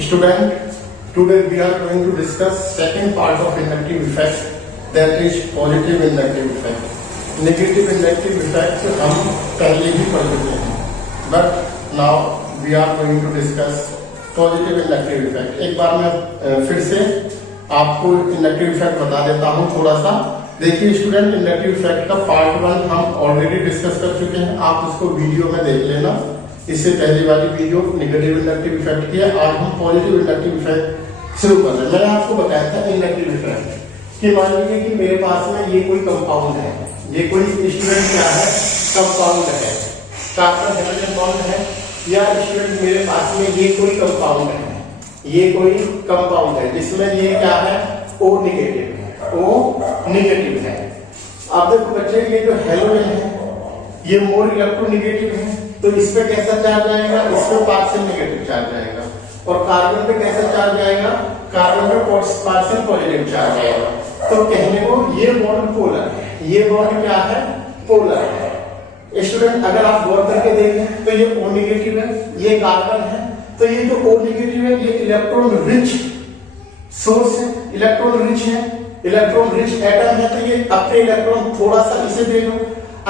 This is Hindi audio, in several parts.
Student, today we are going to discuss second part of inductive effect, that is positive inductive effect. Negative inductive effect हम पहले ही पढ़ चुके हैं, but now we are going to discuss positive inductive effect. एक बार मैं फिर से आपको inductive effect बता देता हूँ थोड़ा सा. देखिए स्टूडेंट, inductive effect का पार्ट 1 हम ऑलरेडी डिस्कस कर चुके हैं, आप उसको वीडियो में देख लेना. इससे पहले वाली वीडियो नेगेटिव इंडक्टिव इफेक्ट की है. आज हम पॉजिटिव इंडक्टिव इफेक्ट शुरू कर रहे हैं. मैंने आपको बताया था इंडक्टिव इफेक्ट कि मान लीजिए कि मेरे पास में ये कोई कंपाउंड है, ये कोई स्टूडेंट क्या है, कंपाउंड है, कार्बन हाइड्रोजन बॉन्ड है, या स्टूडेंट मेरे पास में ये कोई कंपाउंड है, ये कोई कंपाउंड है जिसमें ये क्या है, O नेगेटिव है, O नेगेटिव है. अब देखो बच्चे, ये जो हेलोजन है ये मोर इलेक्ट्रोनेगेटिव है, तो इस पे कैसा चार्ज आएगा, इस पे पार्शियल नेगेटिव चार्ज आएगा. और कार्बन पे कैसा चार्ज आएगा, कार्बन पे पार्शियल पॉजिटिव चार्ज आएगा. तो कहने को ये बॉन्ड पोलर है, ये बॉन्ड क्या है, पोलर है. स्टूडेंट अगर आप गौर करके देखें तो ये O नेगेटिव है, ये कार्बन है, तो ये जो O नेगेटिव है ये इलेक्ट्रॉन रिच सोर्स है, इलेक्ट्रॉन रिच है, इलेक्ट्रॉन रिच एटम है. तो ये अपने इलेक्ट्रॉन थोड़ा सा इसे दे दो,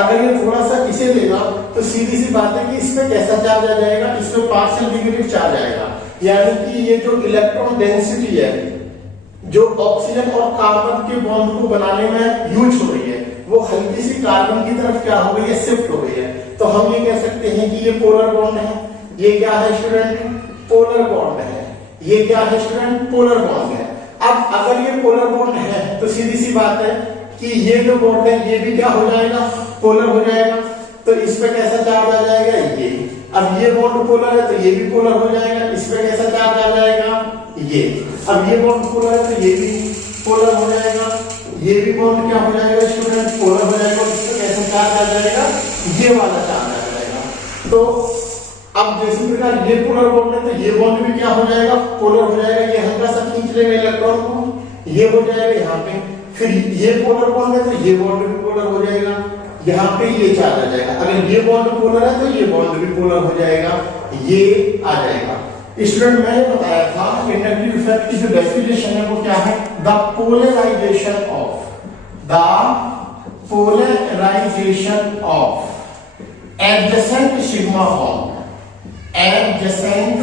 अगर ये थोड़ा सा इसे देगा तो सीधी सी बात है कि इसमें कैसा चार्ज आ जाएगा, इसमें पार्शियल नेगेटिव चार्ज आएगा. यानी कि ये जो इलेक्ट्रॉन डेंसिटी है जो ऑक्सीजन और कार्बन के बॉन्ड को बनाने में यूज हो रही है, वो हल्की सी कार्बन की तरफ क्या हो गई है, शिफ्ट हो गई है. तो हम ये कह सकते हैं कि ये पोलर बॉन्ड है. ये क्या है स्टूडेंट, पोलर बॉन्ड है. ये क्या है स्टूडेंट, पोलर बॉन्ड है. अब अगर ये पोलर बॉन्ड है तो सीधी सी बात है कि ये जो बॉन्ड है ये भी क्या हो जाएगा, पोलर हो जाएगा. तो इस पे कैसा चार्ज आ जाएगा, ये. अब ये बॉन्ड पोलर है तो ये भी पोलर हो जाएगा. इस पे कैसा चार्ज आ जाएगा, ये. अब ये बॉन्ड पोलर है तो ये भी पोलर हो जाएगा. ये भी बॉन्ड क्या हो जाएगा स्टूडेंट, पोलर हो जाएगा. इस पे कैसा चार्ज आ जाएगा, ये वाला चार्ज आ जाएगा. तो अब जैसे प्रकार ये पोलर बॉन्ड है तो ये बॉन्ड भी क्या हो जाएगा, पोलर हो जाएगा. ये हल्का सा खींच लेंगे इलेक्ट्रॉन को, ये हो जाएगा यहाँ पे. फिर ये पोलर बॉन्ड है तो ये बॉन्ड भी पोलर हो जाएगा, यहाँ पे ये चार्ज आ जाएगा. अगर ये बॉन्ड पोलर है तो ये बॉन्ड भी पोलर हो जाएगा, ये आ जाएगा. स्टूडेंट मैंने बताया था इंडक्टिव इफेक्ट की जो डेफिनेशन है वो क्या है, the polarisation of adjacent sigma bond, adjacent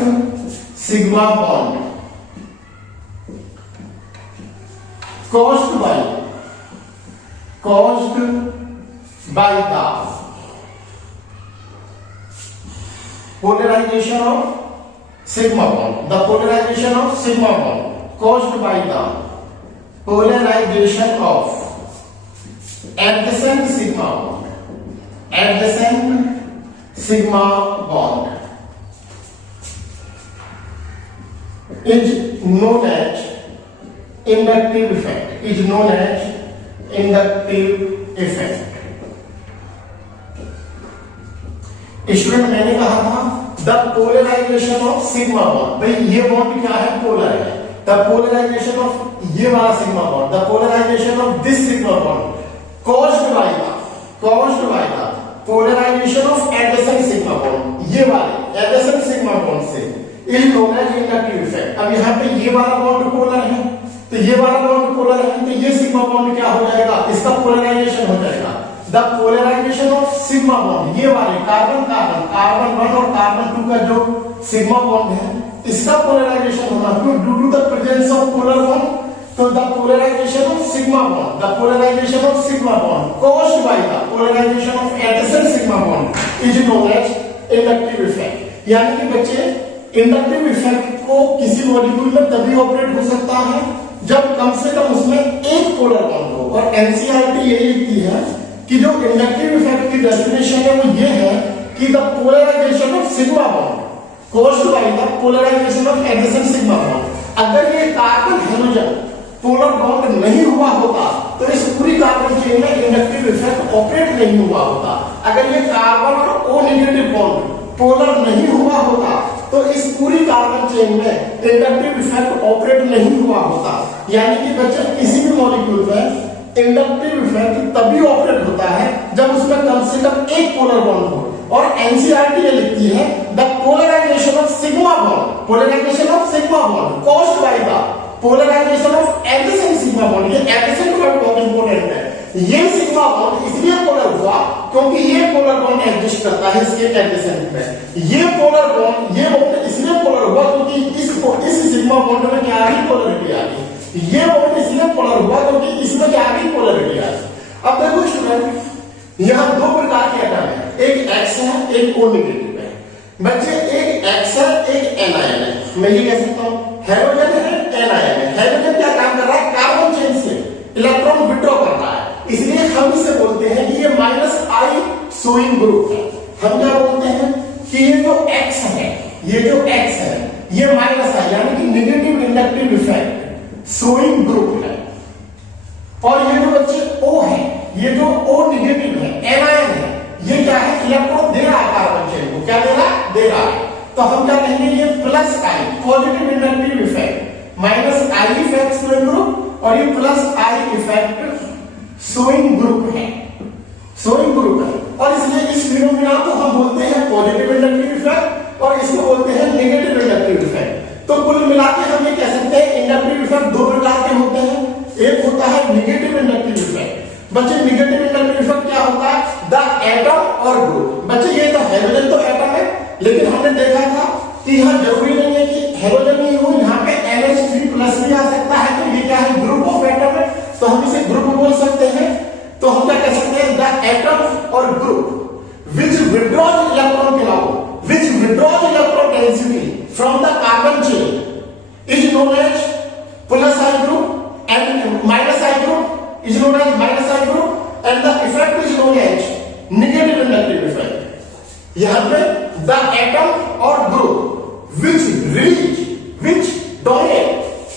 sigma bond caused by the polarization of sigma bond. The polarization of sigma bond caused by the polarization of adjacent sigma bond. Adjacent sigma bond is known as inductive effect. Is known as inductive effect. Student मैंने कहा था the polarisation of sigma bond. भाई ये बॉन्ड क्या है, पोलर है. द पोलराइजेशन ऑफ ये वाला sigma bond, the polarisation of this sigma bond caused by the polarization of adjacent sigma bond. ये वाले adjacent sigma bond से is known as inductive effect. अब यहाँ पे ये वाला बॉन्ड पोलर है तो ये वाला बॉन्ड पोलर है तो ये सिग्मा बॉन्ड क्या हो जाएगा, इसका पोलराइजेशन हो जाएगा. The polarisation of sigma bond, ये वाले कार्बन 1 और कार्बन 2 का जो सिग्मा बॉन्ड है इसका पोलराइजेशन होना due to the presence of polar bond. तो the polarisation of sigma bond, the polarisation of sigma bond caused by the polarization of adjacent sigma bond is known as inductive effect. यानी कि बच्चे इंडक्टिव इफेक्ट को किसी मॉलिक्यूल में तभी ऑपरेट हो सकता है जब कम से कम उसमें एक पोलर बॉन्ड हो. और एनसीईआरटी यही लिखती है कि जो इंडक्टिव इफेक्ट की डेफिनेशन है वो ये है कि the polarisation of sigma bond caused by the polarization of adjacent sigma bond. अगर ये कार्बन हेलोजन पोलर बॉन्ड नहीं हुआ होता तो इस पूरी कार्बन चेन में इंडक्टिव इफेक्ट ऑपरेट नहीं हुआ होता. अगर ये कार्बन और O नेगेटिव बॉन्ड पोलर नहीं हुआ होता तो इस पूरी कार्बन चेन में इंडक्टिव इफेक्ट ऑपरेट नहीं हुआ होता. यानी कि बच्चे किसी भी मॉलिक्यूल में इंडक्टिव इफेक्ट तभी ऑपरेट होता है जब उसमें कम से कम एक पोलर बॉन्ड हो. और एनसीईआरटी ये लिखती है the polarisation of sigma bond, polarization of sigma bond caused by the polarisation of adjacent sigma bond. ये एडजेसेंट वर्ड बहुत इंपॉर्टेंट है। ये सिग्मा बॉन्ड इसलिए पोलर हुआ क्योंकि ये पोलर बॉन्ड एग्जिस्ट करता है इसके एडजेसेंट में। ये पोलर बॉन्ड, ये बॉन्ड इसलिए पोलर हुआ क्योंकि इस सिग्मा बॉन्ड में क्या आ गई, पोलरिटी आ गई। ये बॉन्ड इसलिए पोलर हुआ क्योंकि इसमें क्या आ गई, पोलरिटी आ गई। अब देखो स्टूडेंट, यहाँ दो प्रकार के एटम है, एक एक्स है एक ओ नेगेटिव है। बच्चे एक एक्स है एक एनायन है। मैं ये कह सकता हूँ हाइड्रोजन है एनायन है। हाइड्रोजन क्या काम कर रहा है, कार्बन चेन से इलेक्ट्रॉन विड्रॉ कर रहा है, इसलिए हम इसे बोलते हैं कि ये माइनस आई सोइंग ग्रुप है। हम क्या बोलते हैं कि ये जो एक्स है, ये जो एक्स है ये माइनस आई यानी कि negative inductive effect showing group है। और ये जो बच्चे ओ है, ये जो ओ नेगेटिव है एनायन है, ये क्या है, इलेक्ट्रॉन दे रहा है कार्बन चेन को, क्या दे रहा है, दे रहा है। तो हम क्या कहेंगे, ये plus I positive inductive effect, minus I effect showing group, और ये plus I effect showing group है, सोइंग ग्रुप है। और इसलिए इस फिनोमेना को हम बोलते हैं पॉजिटिव इंडक्टिव इफेक्ट और इसको बोलते हैं नेगेटिव इंडक्टिव इफेक्ट। तो कुल मिलाकर हम ये कह सकते हैं इंडक्टिव इफेक्ट दो प्रकार के होते हैं। एक होता है नेगेटिव इंडक्टिव इफेक्ट। बच्चे नेगेटिव इंडक्टिव इफेक्ट क्या होता है, द एटम और ग्रुप। बच्चे ये तो हाइड्रोजन तो एटम है, लेकिन हमने देखा था कि यहाँ जरूरी नहीं है कि हाइड्रोजन ही हो, यहाँ पे NH3+ भी आ सकता है। तो ये क्या है, ग्रुप ऑफ एटम है, तो हम इसे ग्रुप बोल सकते हैं। तो हम क्या कह सकते हैं, द एटम और group which withdraws electron cloud, which withdraws electron density from the carbon chain is known as plus I group and minus I group is known as minus I group and the effect is known as negative inductive effect. यहां पे द एटम और group which release, which donate,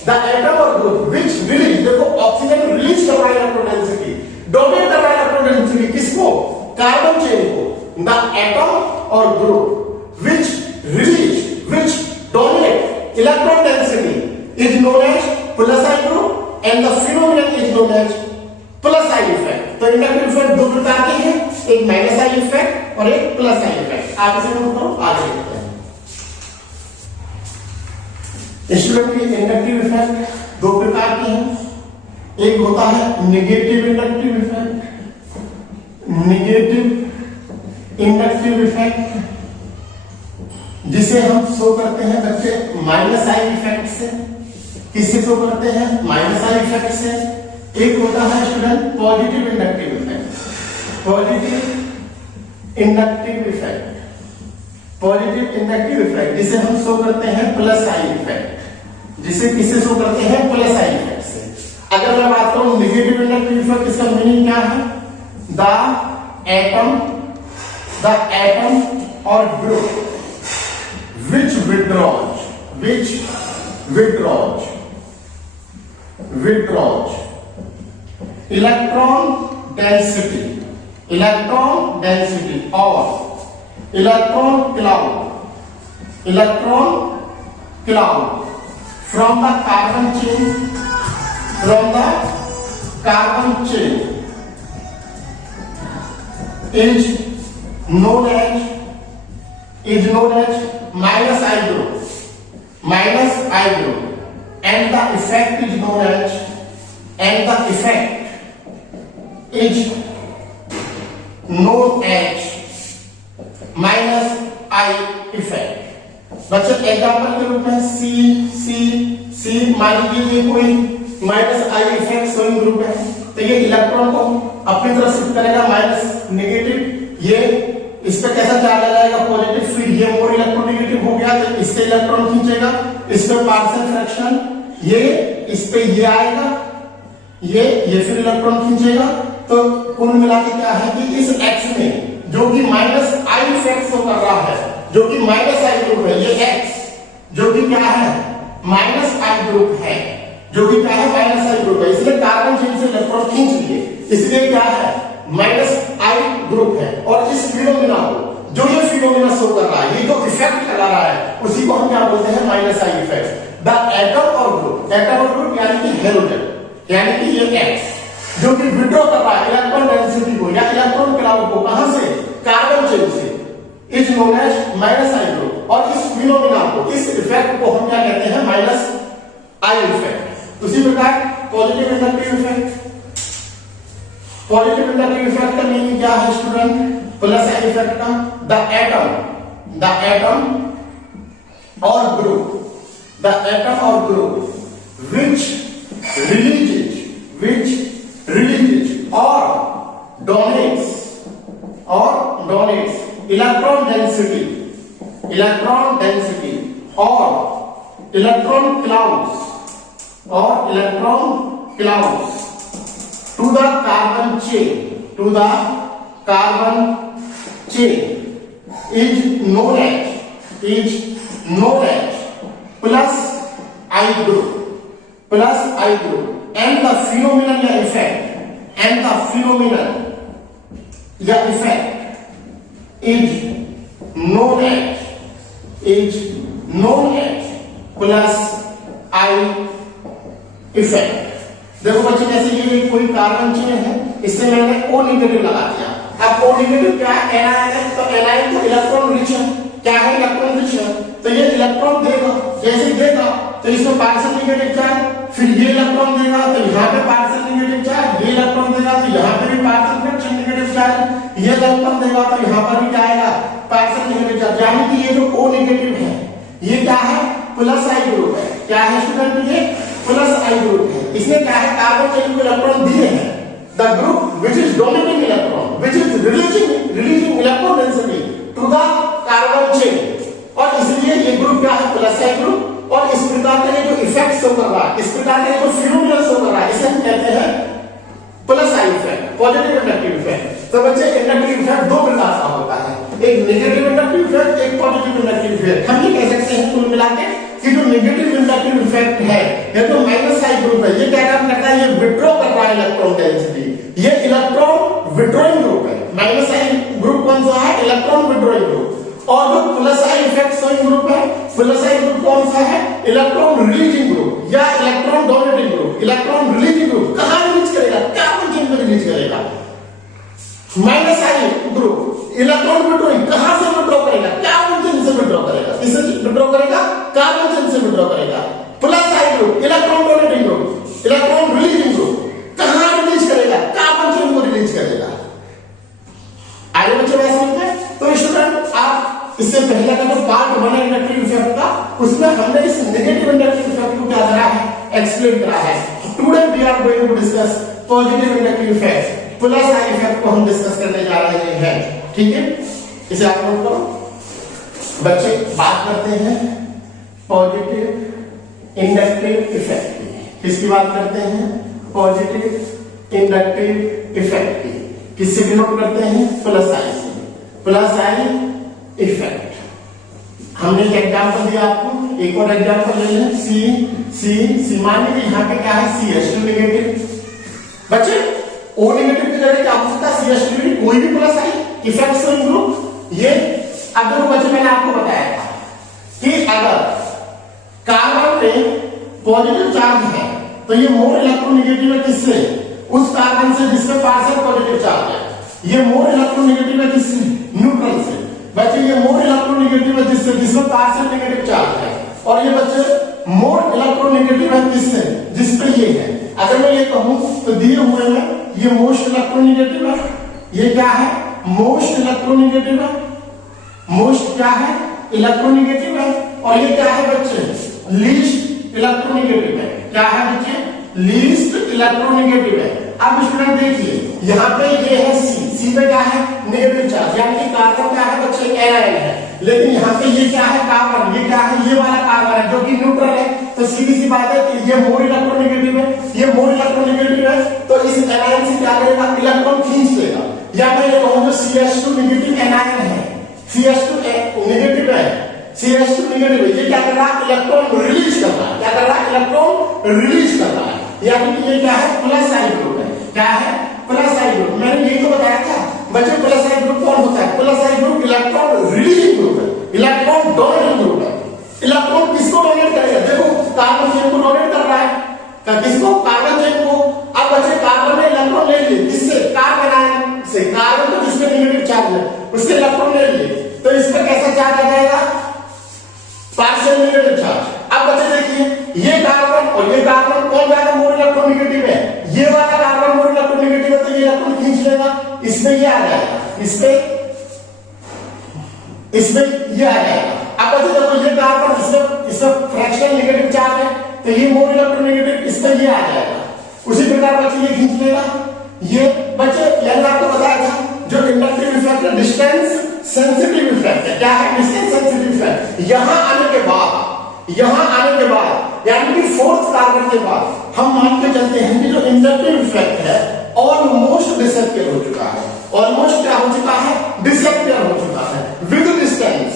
the atom और ग्रुप विच रिलीज, देखो ऑक्सीजन रिलीज कर रहा है इलेक्ट्रॉन डेंसिटी, डोनेट कर रहा है इलेक्ट्रॉन डेंसिटी किसको, कार्बन चेन को। द एटम और group which release, which donate electron density is known as plus I group and the phenomenon is known as plus I effect. तो इंडक्टिव इफेक्ट दो प्रकार के हैं, एक माइनस आई इफेक्ट और एक प्लस आई इफेक्ट। आगे से नोट करो, आगे देखते हैं। स्टूडेंट ये इंडक्टिव इफेक्ट दो प्रकार के हैं, एक होता है negative inductive effect, negative inductive effect जिसे हम शो करते हैं बच्चे माइनस आई इफेक्ट से। किससे शो करते हैं, माइनस आई इफेक्ट से। एक होता है student positive inductive effect, positive inductive effect, positive inductive effect जिसे हम शो करते हैं प्लस आई इफेक्ट, जिसे किससे शो करते हैं, प्लस आई इफेक्ट से। अगर मैं बात करूं नेगेटिव इंडक्टिव इफेक्ट, इसका मीनिंग क्या है, द एटम और group which withdraws electron density or electron cloud from the carbon chain is known as minus I group and the effect is known as minus I effect। बच्चों एग्जाम्पल के रूप में सी मान लीजिए ये कोई minus I effect showing group है, तो ये इलेक्ट्रॉन को अपनी तरफ शिफ्ट करेगा माइनस नेगेटिव, ये इस पे कैसा चार्ज आ जाएगा, पॉजिटिव, फिर ये मोर इलेक्ट्रोनेगेटिव हो गया तो इससे इलेक्ट्रॉन खींचेगा, इस पे पार्शियल फ्रैक्शन, ये इस पे ये आएगा, ये फिर इलेक्ट्रॉन खींचेगा। तो कुल मिला के क्या है कि इस एक्स में जो कि माइनस आई इफेक्ट शो कर रहा है, जो कि माइनस आई ग्रुप है, ये एक्स जो कि क्या है, माइनस आई ग्रुप है, जो कि क्या है, माइनस आई ग्रुप है, इसलिए कार्बन चेन से इलेक्ट्रॉन खींच लिए, इसलिए क्या है, माइनस आई ग्रुप है। और इस फिनोमेना को, जो ये फिनोमेना शो कर रहा है, ये जो इफेक्ट लगा रहा है, उसी को हम क्या बोलते हैं, minus I effect. The atom और ग्रुप यानी कि हाइड्रोजन, यानी कि ये एक्स जो कि विड्रॉ कर रहा है इलेक्ट्रॉन डेंसिटी को या इलेक्ट्रॉन क्लाउड को, कहां से, कार्बन चेन से, is known as minus I group. और इस फिनोमिना को, इस इफेक्ट को हम क्या कहते हैं? Minus I effect. उसी प्रकार positive inductive effect, positive inductive effect का मीनिंग क्या है स्टूडेंट? प्लस आई इफेक्ट का द एटम और ग्रुप, द एटम और group which releases or donates electron density or electron clouds to the carbon chain is known as plus I group, and the phenomenon या effect is known as plus I effect। देखो बच्चे, जैसे ये कोई कार्बन चेन है, इससे मैंने O नेगेटिव लगा दिया। अब O नेगेटिव क्या है? एनायन है, तो एनायन तो इलेक्ट्रॉन रिच है। क्या है? इलेक्ट्रॉन रिच है, तो ये इलेक्ट्रॉन देगा। जैसे देगा तो इसमें पार्शियल नेगेटिव चार्ज, फिर ये इलेक्ट्रॉन देगा तो यहाँ पे पार्शियल नेगेटिव चार्ज, ये इलेक्ट्रॉन देगा तो यहाँ पे भी पार्शियल नेगेटिव चार्ज, ये इलेक्ट्रॉन देगा तो यहाँ पर भी क्या आएगा? Partial negative charge. यानी कि ये जो O नेगेटिव है ये क्या है? प्लस आई ग्रुप है। क्या है स्टूडेंट? ये प्लस आई ग्रुप है। इसने क्या है? कार्बन चेन को इलेक्ट्रॉन दिए हैं। The group which is donating electron, which is releasing electron density to the carbon chain, और इसलिए ये ग्रुप क्या है? Plus I group. और इस प्रकार का ये जो इफेक्ट शो कर रहा है, इस प्रकार का जो फिनोमिना शो कर रहा है, इसे हम कहते हैं plus I effect, positive inductive effect. तो बच्चे, इंडक्टिव इफेक्ट दो प्रकार का होता है, एक नेगेटिव इंडक्टिव इफेक्ट, एक पॉजिटिव इंडक्टिव इफेक्ट। हम ये कह सकते हैं कुल मिला के कि जो नेगेटिव इंडक्टिव इफेक्ट है, ये तो माइनस आई ग्रुप है, ये क्या काम करता है? ये विथड्रॉ कर रहा है इलेक्ट्रॉन डेंसिटी, ये इलेक्ट्रॉन विथड्रॉइंग ग्रुप है। माइनस आई ग्रुप कौन सा है? Electron withdrawing group. और जो plus I effect showing group है, प्लस आई ग्रुप कौन सा है? इलेक्ट्रॉन रिलीजिंग ग्रुप या electron donating group. Electron releasing group कहां रिलीज करेगा? कार्बन चेन में रिलीज करेगा। Minus I group electron withdrawing कहां से विथड्रॉ करेगा? कार्बन चेन से विथड्रॉ करेगा। किससे विथड्रॉ करेगा? कार्बन चेन से विथड्रॉ करेगा। Plus I group electron donating group, electron releasing group कहां रिलीज करेगा? कार्बन चेन को रिलीज करेगा। आगे बच्चे बात समझ में? तो स्टूडेंट, आप इससे पहले का जो पार्ट बना इंडक्टिव इफेक्ट का, उसमें हमने इस नेगेटिव इंडक्टिव इफेक्ट को क्या करा है? एक्सप्लेन करा है। Today we are going to discuss positive inductive effect, plus I effect को हम डिस्कस करने जा रहे हैं। ठीक है, इसे आप नोट करो। बच्चे, बात करते हैं पॉजिटिव इंडक्टिव इफेक्ट की। किसकी बात करते हैं? पॉजिटिव इंडक्टिव इफेक्ट की। किससे डिनोट करते हैं? प्लस आई से। Plus I effect. हमने एक एग्जांपल दिया आपको, एक और एग्जांपल ले लें। सी मान लीजिए यहाँ पे क्या है? CH2 negative. बच्चे, O नेगेटिव की जगह क्या हो सकता है? CH2 नेगेटिव, कोई भी plus I effect showing group. ये अब देखो बच्चे, मैंने आपको बताया था कि अगर कार्बन में पॉजिटिव चार्ज है तो ये मोर इलेक्ट्रोनेगेटिव है। किससे? उस कार्बन से जिसमें पार्शियल पॉजिटिव चार्ज है। ये मोर इलेक्ट्रोनेगेटिव है किससे? न्यूट्रल से। बच्चे, ये मोर इलेक्ट्रोनेगेटिव है जिससे? जिसमें पार्शियल नेगेटिव चार्ज है। और ये बच्चे मोर इलेक्ट्रोनेगेटिव है किससे? जिसपे ये है। अगर मैं ये कहूं तो दिए हुए में ये मोस्ट इलेक्ट्रोनेगेटिव है, ये क्या है? मोस्ट इलेक्ट्रोनेगेटिव है। मोस्ट क्या है? इलेक्ट्रोनेगेटिव है। और ये क्या है बच्चे? लीस्ट इलेक्ट्रोनेगेटिव है। क्या है बच्चे? लीस्ट इलेक्ट्रोनेगेटिव है। अब स्टूडेंट देखिए, यहाँ पे ये है सी पे क्या है? नेगेटिव चार्ज, यानी कि कार्बन क्या है बच्चे? एनायन है। लेकिन यहाँ पे ये क्या है? कार्बन। ये क्या है? ये वाला कार्बन है जो कि न्यूट्रल है। तो सीधी सी बात है कि ये मोर इलेक्ट्रोनेगेटिव है, ये मोर इलेक्ट्रोनेगेटिव है, तो इस एनायन से क्या करेगा? इलेक्ट्रॉन खींच लेगा। या मैं ये कहूं जो CH2 नेगेटिव एनायन है, CH2 नेगेटिव है, CH2 नेगेटिव है, ये क्या कर रहा है? इलेक्ट्रॉन रिलीज कर रहा है। क्या कर रहा है? इलेक्ट्रॉन रिलीज कर रहा है। यानी कि ये क्या है? प्लस आई ग्रुप है। क्या है? Plus I group. मैंने यही तो बताया था बच्चे, प्लस आई ग्रुप कौन होता है? Plus I group electron releasing group है, इलेक्ट्रॉन डोनेटिंग ग्रुप है। इलेक्ट्रॉन किसको डोनेट करेगा? देखो, कार्बन चेन को डोनेट कर रहा है। किसको? कार्बन चेन को। अब बच्चे, कार्बन ने इलेक्ट्रॉन ले लिए, किससे? कार्बन आयन से। कार्बन तो जिसमें नेगेटिव चार्ज है उससे इलेक्ट्रॉन ले लिए, तो इस चार्ज आ जाएगा, पार्शियल नेगेटिव चार्ज। अब बच्चे देखिए ये कार्बन और ये कार्बन कौन ज्यादा मोर इलेक्ट्रोनेगेटिव है, ये वाला कार्बन मोर इलेक्ट्रोनेगेटिव है तो ये इलेक्ट्रॉन खींच लेगा, इसमें ये आ जाएगा, इसमें ये आ जाएगा। अब बच्चे देखो ये कार्बन इसमें फ्रैक्शनल नेगेटिव चार्ज है तो ये मोर इलेक्ट्रोनेगेटिव, इसमें ये आ जाएगा। उसी प्रकार बच्चे ये खींच लेगा, ये बच्चे मैंने आपको बताया था जो इंडक्टिव इफेक्ट है डिस्टेंस सेंसिटिव इफेक्ट है। क्या है डिस्टेंस सेंसिटिव इफेक्ट? यहां आने के बाद यानी कि फोर्थ कार्बन के बाद हम मान के चलते हैं कि जो इंडक्टिव इफेक्ट है ऑलमोस्ट डिसअपियर हो चुका है। ऑलमोस्ट क्या हो चुका है? डिसअपियर हो चुका है। With distance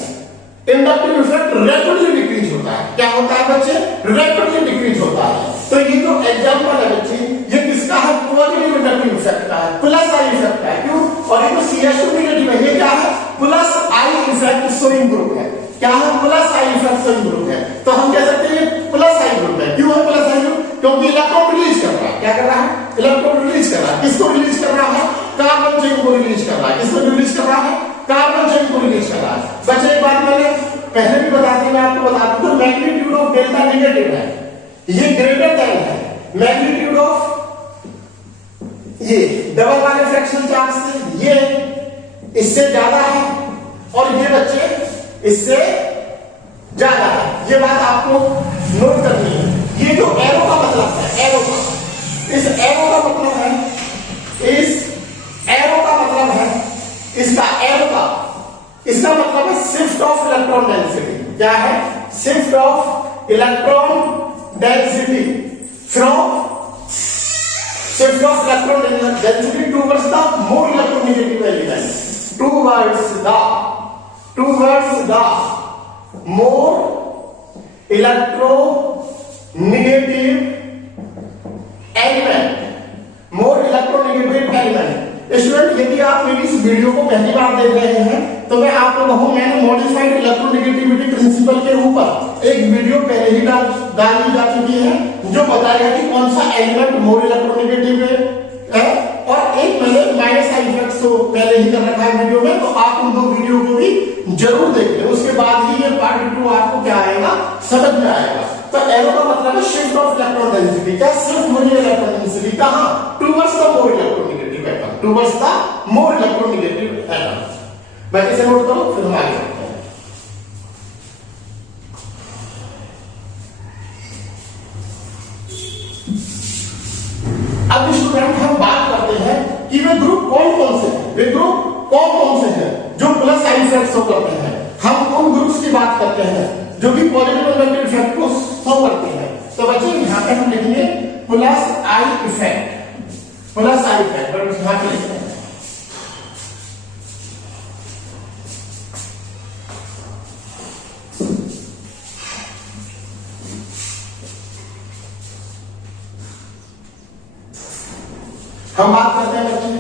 inductive effect rapidly decrease होता है। क्या होता है बच्चे? रैपिडली डिक्रीज होता है। तो ये जो एग्जांपल है बच्चे ये किसका है? पॉजिटिव इंडक्टिव इफेक्ट का है, प्लस आई इफेक्ट है। क्यों? और ये जो CH2 नेगेटिव है ये क्या है? Plus I effect showing group है। क्या है? Plus I effect showing group है। तो हम कह सकते हैं प्लस आई ग्रुप है। क्यों है प्लस आई ग्रुप? क्योंकि इलेक्ट्रॉन रिलीज कर रहा है। क्या कर रहा है? इलेक्ट्रॉन रिलीज कर रहा है। किसको रिलीज कर रहा है? कार्बन चेन को रिलीज कर रहा है। किसको रिलीज कर रहा है? कार्बन चेन को रिलीज कर रहा है। बच्चे एक बात मैंने पहले भी बता दी, मैं आपको बता दूं, तो मैग्नीट्यूड ऑफ डेल्टा नेगेटिव है, ये ग्रेटर देन है मैग्नीट्यूड ऑफ ये डबल वाले फ्रैक्शनल चार्ज से, ये इससे ज्यादा है और ये बच्चे इससे ज्यादा है। ये बात आपको नोट करनी है। ये जो एरो का मतलब है, एरो का, इस एरो का मतलब है, इस एरो का मतलब है, इसका एरो का, इसका मतलब है शिफ्ट ऑफ इलेक्ट्रॉन डेंसिटी। क्या है? Shift of electron density from shift of electron density towards the more electronegative element, towards the more electronegative element, more electronegative element। Student यदि आप मेरी इस वीडियो को पहली बार देख रहे हैं तो मैं आपको कहूं मैंने मॉडिफाइड इलेक्ट्रोनेगेटिविटी प्रिंसिपल के ऊपर एक वीडियो पहले ही डाली जा चुकी है जो बताएगा कि कौन सा एलिमेंट मोर इलेक्ट्रोनेगेटिव है, और एक मैंने माइनस आई इफेक्ट तो पहले ही कर रखा है वीडियो में, तो आप उन दो वीडियो को भी जरूर देख लें। उसके बाद ही ये पार्ट 2 आपको क्या आएगा? समझ में आएगा। तो एरो का मतलब है शिफ्ट ऑफ इलेक्ट्रॉन डेंसिटी। क्या? सिर्फ मोर इलेक्ट्रॉन डेंसिटी कहां? Towards the more electronegative atom, towards the more electronegative atom. मैं इसे नोट करो फिर हम आगे बढ़ते हैं। अब स्टूडेंट हम बात करते हैं कि वे ग्रुप कौन कौन से हैं, वे ग्रुप कौन कौन से हैं जो प्लस आई इफेक्ट शो करते हैं। हम उन ग्रुप्स की बात करते हैं जो कि पॉजिटिव इलेक्ट्रिक इफेक्ट को शो करते हैं। तो बच्चे यहां पे हम लिखेंगे plus I effect, plus I effect, और यहां पे लिखते हैं हम बात करते हैं बच्चे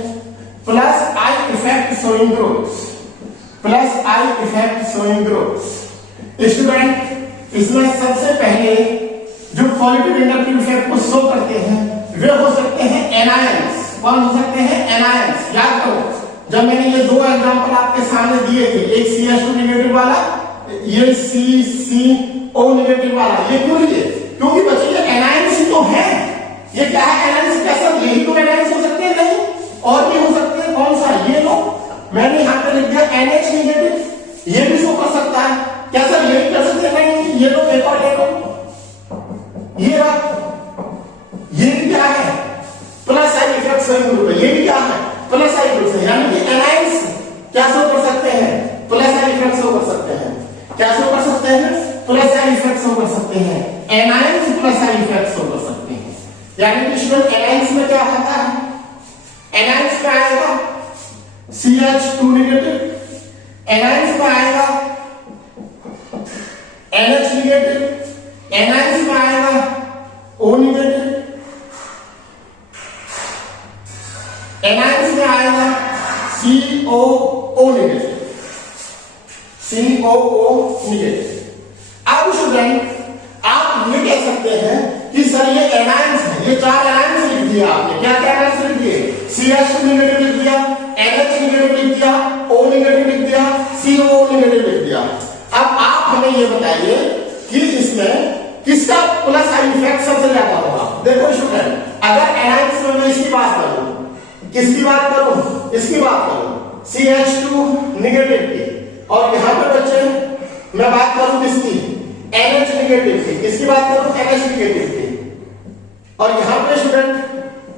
plus I effect showing groups, plus I effect showing groups. Student इसमें सबसे पहले जो पॉजिटिव इंडक्टिव इफेक्ट को शो करते हैं वे हो सकते हैं एनायंस। कौन हो सकते हैं? एनायंस। याद करो जब मैंने ये दो एग्जांपल आपके सामने दिए थे, एक CH2 नेगेटिव वाला, ये CCO नेगेटिव वाला, ये क्यों लिए? क्योंकि बच्चे ये एनायंस ही तो है। ये क्या है? एनायंस। कैसा? यही तो एनायंस हो सकते हैं, नहीं और भी हो सकते हैं। कौन सा? ये लो, मैंने यहां पे लिख दिया NH नेगेटिव, ये भी शो कर सकता है। कैसा? यही कर सकते हैं, नहीं ये लो, एक और ले लो, ये रहा, ये क्या है? Plus I effect showing group है। ये भी क्या है? प्लस आई ग्रुप है। यानी कि एनायंस क्या शो कर सकते हैं? प्लस आई इफेक्ट शो कर सकते हैं। क्या शो कर सकते हैं? प्लस आई इफेक्ट शो कर सकते हैं। Anions plus I effect show कर सकते हैं। यानी कि स्टूडेंट एनायंस में क्या आता है? एनायंस में आएगा CH2 नेगेटिव, एनायंस में आएगा NH नेगेटिव, एनायंस में आएगा O नेगेटिव, एनायंस में आएगा COO नेगेटिव, COO नेगेटिव। अब स्टूडेंट आप ये कह सकते हैं कि सर ये एनायंस है, ये चार एनायंस लिख दिया आपने। क्या क्या एनायंस लिख दिए? CH2 नेगेटिव लिख दिया, NH नेगेटिव लिख दिया, O नेगेटिव लिख दिया, COO नेगेटिव लिख दिया। हमें ये बताइए कि इसमें किसका प्लस आई इफेक्ट सबसे ज्यादा होगा। देखो स्टूडेंट, अगर एनाइंस में मैं इसकी बात करूं, किसकी बात करूं, इसकी बात करूं, CH2 नेगेटिव की, और यहां पे बच्चे मैं बात करूं किसकी, NH नेगेटिव की, किसकी बात करूं, NH नेगेटिव की, और यहां पे स्टूडेंट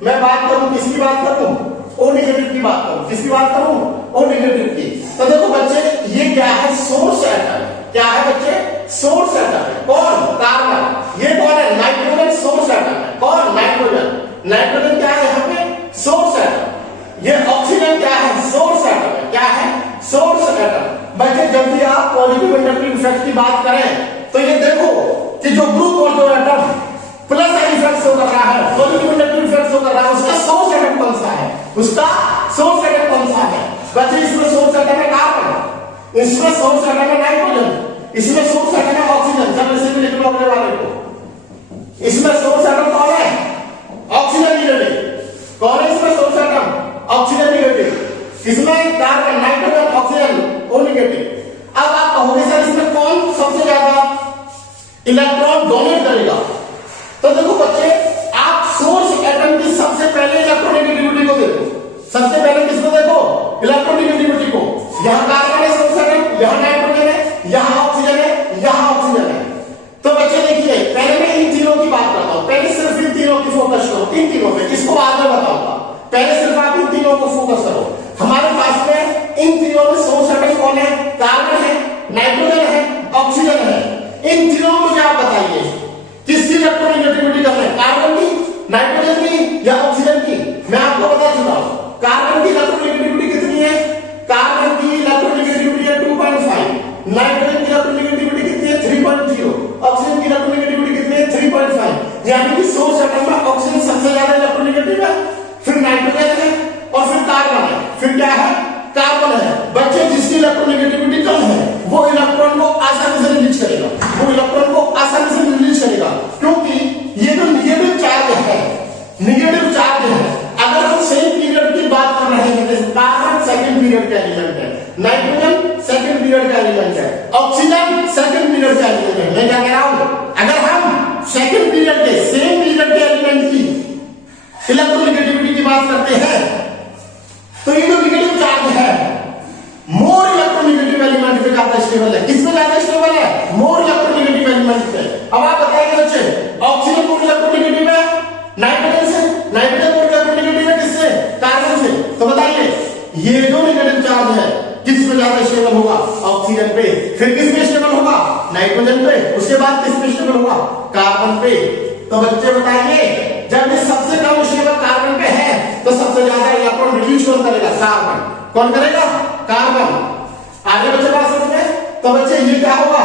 मैं बात करूं किसकी बात करूं, O नेगेटिव की बात करूं, किसकी बात करूं, O नेगेटिव की। तो देखो बच्चे ये क्या है, सोर्स एटम, क्या है बच्चे, सोर्स एटम है। कौन, कार्बन। ये कौन है, नाइट्रोजन सोर्स एटम है। कौन, नाइट्रोजन। नाइट्रोजन क्या है यहाँ पे, सोर्स एटम। ये ऑक्सीजन क्या है, सोर्स एटम है। क्या है, सोर्स एटम। बच्चे जब भी आप पॉजिटिव इंडक्टिव इफेक्ट की बात करें तो ये देखो कि जो ग्रुप और जो atom plus I effect show कर रहा है, पॉजिटिव इंडक्टिव इफेक्ट शो कर रहा है, उसका सोर्स एटम कौन सा है, उसका सोर्स एटम कौन सा है। बच्चे इसमें सोर्स एटम है कार्बन, इसमें सोर्स एटम है नाइट्रोजन, इसमें सोर्स एटम है ऑक्सीजन। जब इसे भी लिख लो अगले वाले को, इसमें सोर्स एटम कौन है, ऑक्सीजन नेगेटिव। कौन है इसमें सोर्स एटम, ऑक्सीजन नेगेटिव। इसमें carbon, nitrogen, oxygen O negative. अब आप कहोगे सर इसमें कौन सबसे ज्यादा इलेक्ट्रॉन डोनेट करेगा। तो देखो बच्चे, आप सोर्स एटम की सबसे पहले इलेक्ट्रोनेगेटिविटी को देखो, सबसे पहले किसको देखो, इलेक्ट्रोनेगेटिविटी को। यहां कार्बन है सोर्स एटम, यहां नाइट्रोजन है, यहां ऑक्सीजन है, यहां ऑक्सीजन है। तो बच्चे देखिए, पहले मैं इन तीनों की बात करता हूं, पहले सिर्फ इन तीनों की फोकस करो, इन तीनों पे, इसको बाद में बताऊंगा, पहले सिर्फ आप इन तीनों को फोकस करो। हमारे पास में इन तीनों में सोर्स एटम कौन है, कार्बन है, नाइट्रोजन है, ऑक्सीजन है। इन तीनों को मुझे आप बताइए किसकी इलेक्ट्रोनेगेटिविटी कम है, कार्बन की, नाइट्रोजन की या ऑक्सीजन की। मैं आपको बता चुका हूं कार्बन की इलेक्ट्रोनेगेटिविटी कितनी है, कार्बन की इलेक्ट्रोनेगेटिविटी है 2.5, नाइट्रोजन की इलेक्ट्रोनेगेटिविटी कितनी है 3.0, ऑक्सीजन की इलेक्ट्रोनेगेटिविटी कितनी है 3.5। यानी कि सोर्स एटम में ऑक्सीजन सबसे ज्यादा इलेक्ट्रोनेगेटिव है, फिर नाइट्रोजन है और फिर कार्बन है, फिर क्या है, कार्बन है। बच्चे जिसकी इलेक्ट्रोनेगेटिविटी कम है वो इलेक्ट्रॉन को आसानी से रिलीज करेगा, वो इलेक्ट्रॉन को आसानी से रिलीज करेगा, क्योंकि ये जो निगेटिव चार्ज है, निगेटिव चार्ज है। अगर हम सेम पीरियड की बात कर रहे हैं, जैसे कार्बन सेकंड पीरियड का एलिमेंट है, नाइट्रोजन सेकंड पीरियड का एलिमेंट है, ऑक्सीजन सेकंड पीरियड का एलिमेंट है। मैं क्या कह रहा हूं, अगर हम सेकंड पीरियड के, सेम पीरियड के एलिमेंट की इलेक्ट्रोनेगेटिविटी की बात करते हैं तो ये जो निगेटिव चार्ज है मोर इलेक्ट्रोनेगेटिव एलिमेंट पे ज्यादा स्टेबल है। किस पे ज्यादा स्टेबल है, मोर इलेक्ट्रोनेगेटिव एलिमेंट पे। अब आप बताइए बच्चे, ऑक्सीजन मोर इलेक्ट्रोनेगेटिव है नाइट्रोजन से, नाइट्रोजन मोर इलेक्ट्रोनेगेटिव है किससे, कार्बन से। तो बताइए ये जो निगेटिव चार्ज है किस पे ज्यादा स्टेबल होगा, ऑक्सीजन पे। फिर किस पे स्टेबल होगा, नाइट्रोजन पे। उसके बाद किस पे स्टेबल होगा, कार्बन पे। तो बच्चे बताइए, जब ये सबसे कम स्टेबल कार्बन पे है तो सबसे ज्यादा इलेक्ट्रॉन रिलीज कौन करेगा, कार्बन। कौन करेगा, कार्बन। आगे बच्चे बात समझ में। तो बच्चे ये क्या होगा,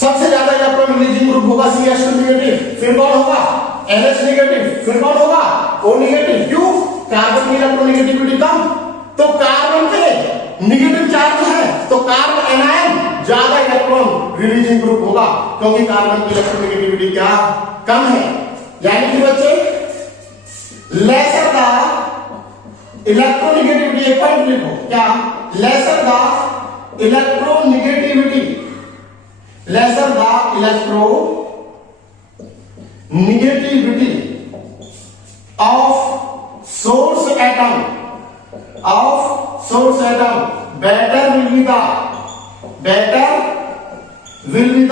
सबसे ज्यादा इलेक्ट्रॉन रिलीजिंग ग्रुप होगा CH2 नेगेटिव, फिर कौन होगा, NH नेगेटिव, फिर कौन होगा, O नेगेटिव। क्यों, कार्बन की इलेक्ट्रोनेगेटिविटी कम, तो कार्बन पे नेगेटिव चार्ज है तो कार्बन एनायन ज्यादा इलेक्ट्रॉन रिलीजिंग ग्रुप होगा, क्योंकि कार्बन की इलेक्ट्रोनेगेटिविटी क्या कम है। यानी कि बच्चे लेसर द इलेक्ट्रोनेगेटिविटी, एक पॉइंट लिखो, क्या, lesser the electronegativity, lesser the electronegativity of source atom, of source atom, better will be the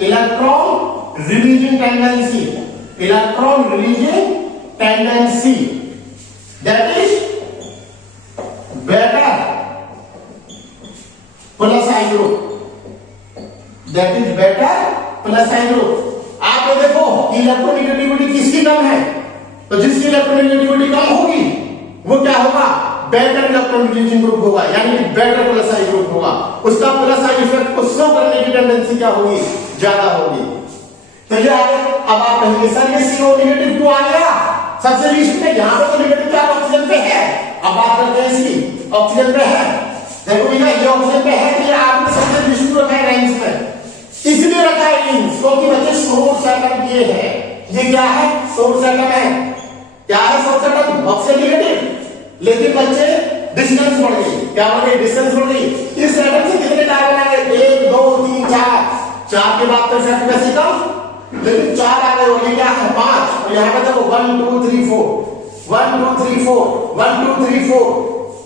electron releasing tendency, electron releasing tendency, that is better plus I group, that is better plus I group. आप ये देखो इलेक्ट्रोनेगेटिविटी किसकी कम है, तो जिसकी इलेक्ट्रोनेगेटिविटी कम होगी वो क्या होगा, बेटर इलेक्ट्रॉन रिलीजिंग ग्रुप होगा, यानी कि बेटर प्लस आई ग्रुप होगा। उसका प्लस आई इफेक्ट को शो करने की टेंडेंसी क्या होगी, ज्यादा होगी। तो ये आगे, अब आप कहेंगे सर ये CO नेगेटिव क्यों आ गया सबसे लिस्ट में, यहां पे तो नेगेटिव चार्ज ऑक्सीजन पे है। अब बात करते हैं इसकी, ऑक्सीजन पे है, देखो भैया ये ऑक्सीजन पे है, ये आपने सबसे लिस्ट में रखा है रेंज में, इसलिए रखा है रेंज, क्योंकि बच्चे सोर्स एटम ये है, ये क्या है, सोर्स एटम है। क्या है सोर्स एटम, ऑक्सीजन नेगेटिव। लेकिन बच्चे डिस्टेंस बढ़ गई, क्या बढ़ गई, डिस्टेंस बढ़ गई। इस एटम से कितने कार्बन आ गए, 1 2 3 4 के बाद तो इफेक्टिव कम, लेकिन 4 आ गए और ये क्या है 5, और यहाँ पे देखो 1 2 3 4 1 2 3 4 1 2 3 4,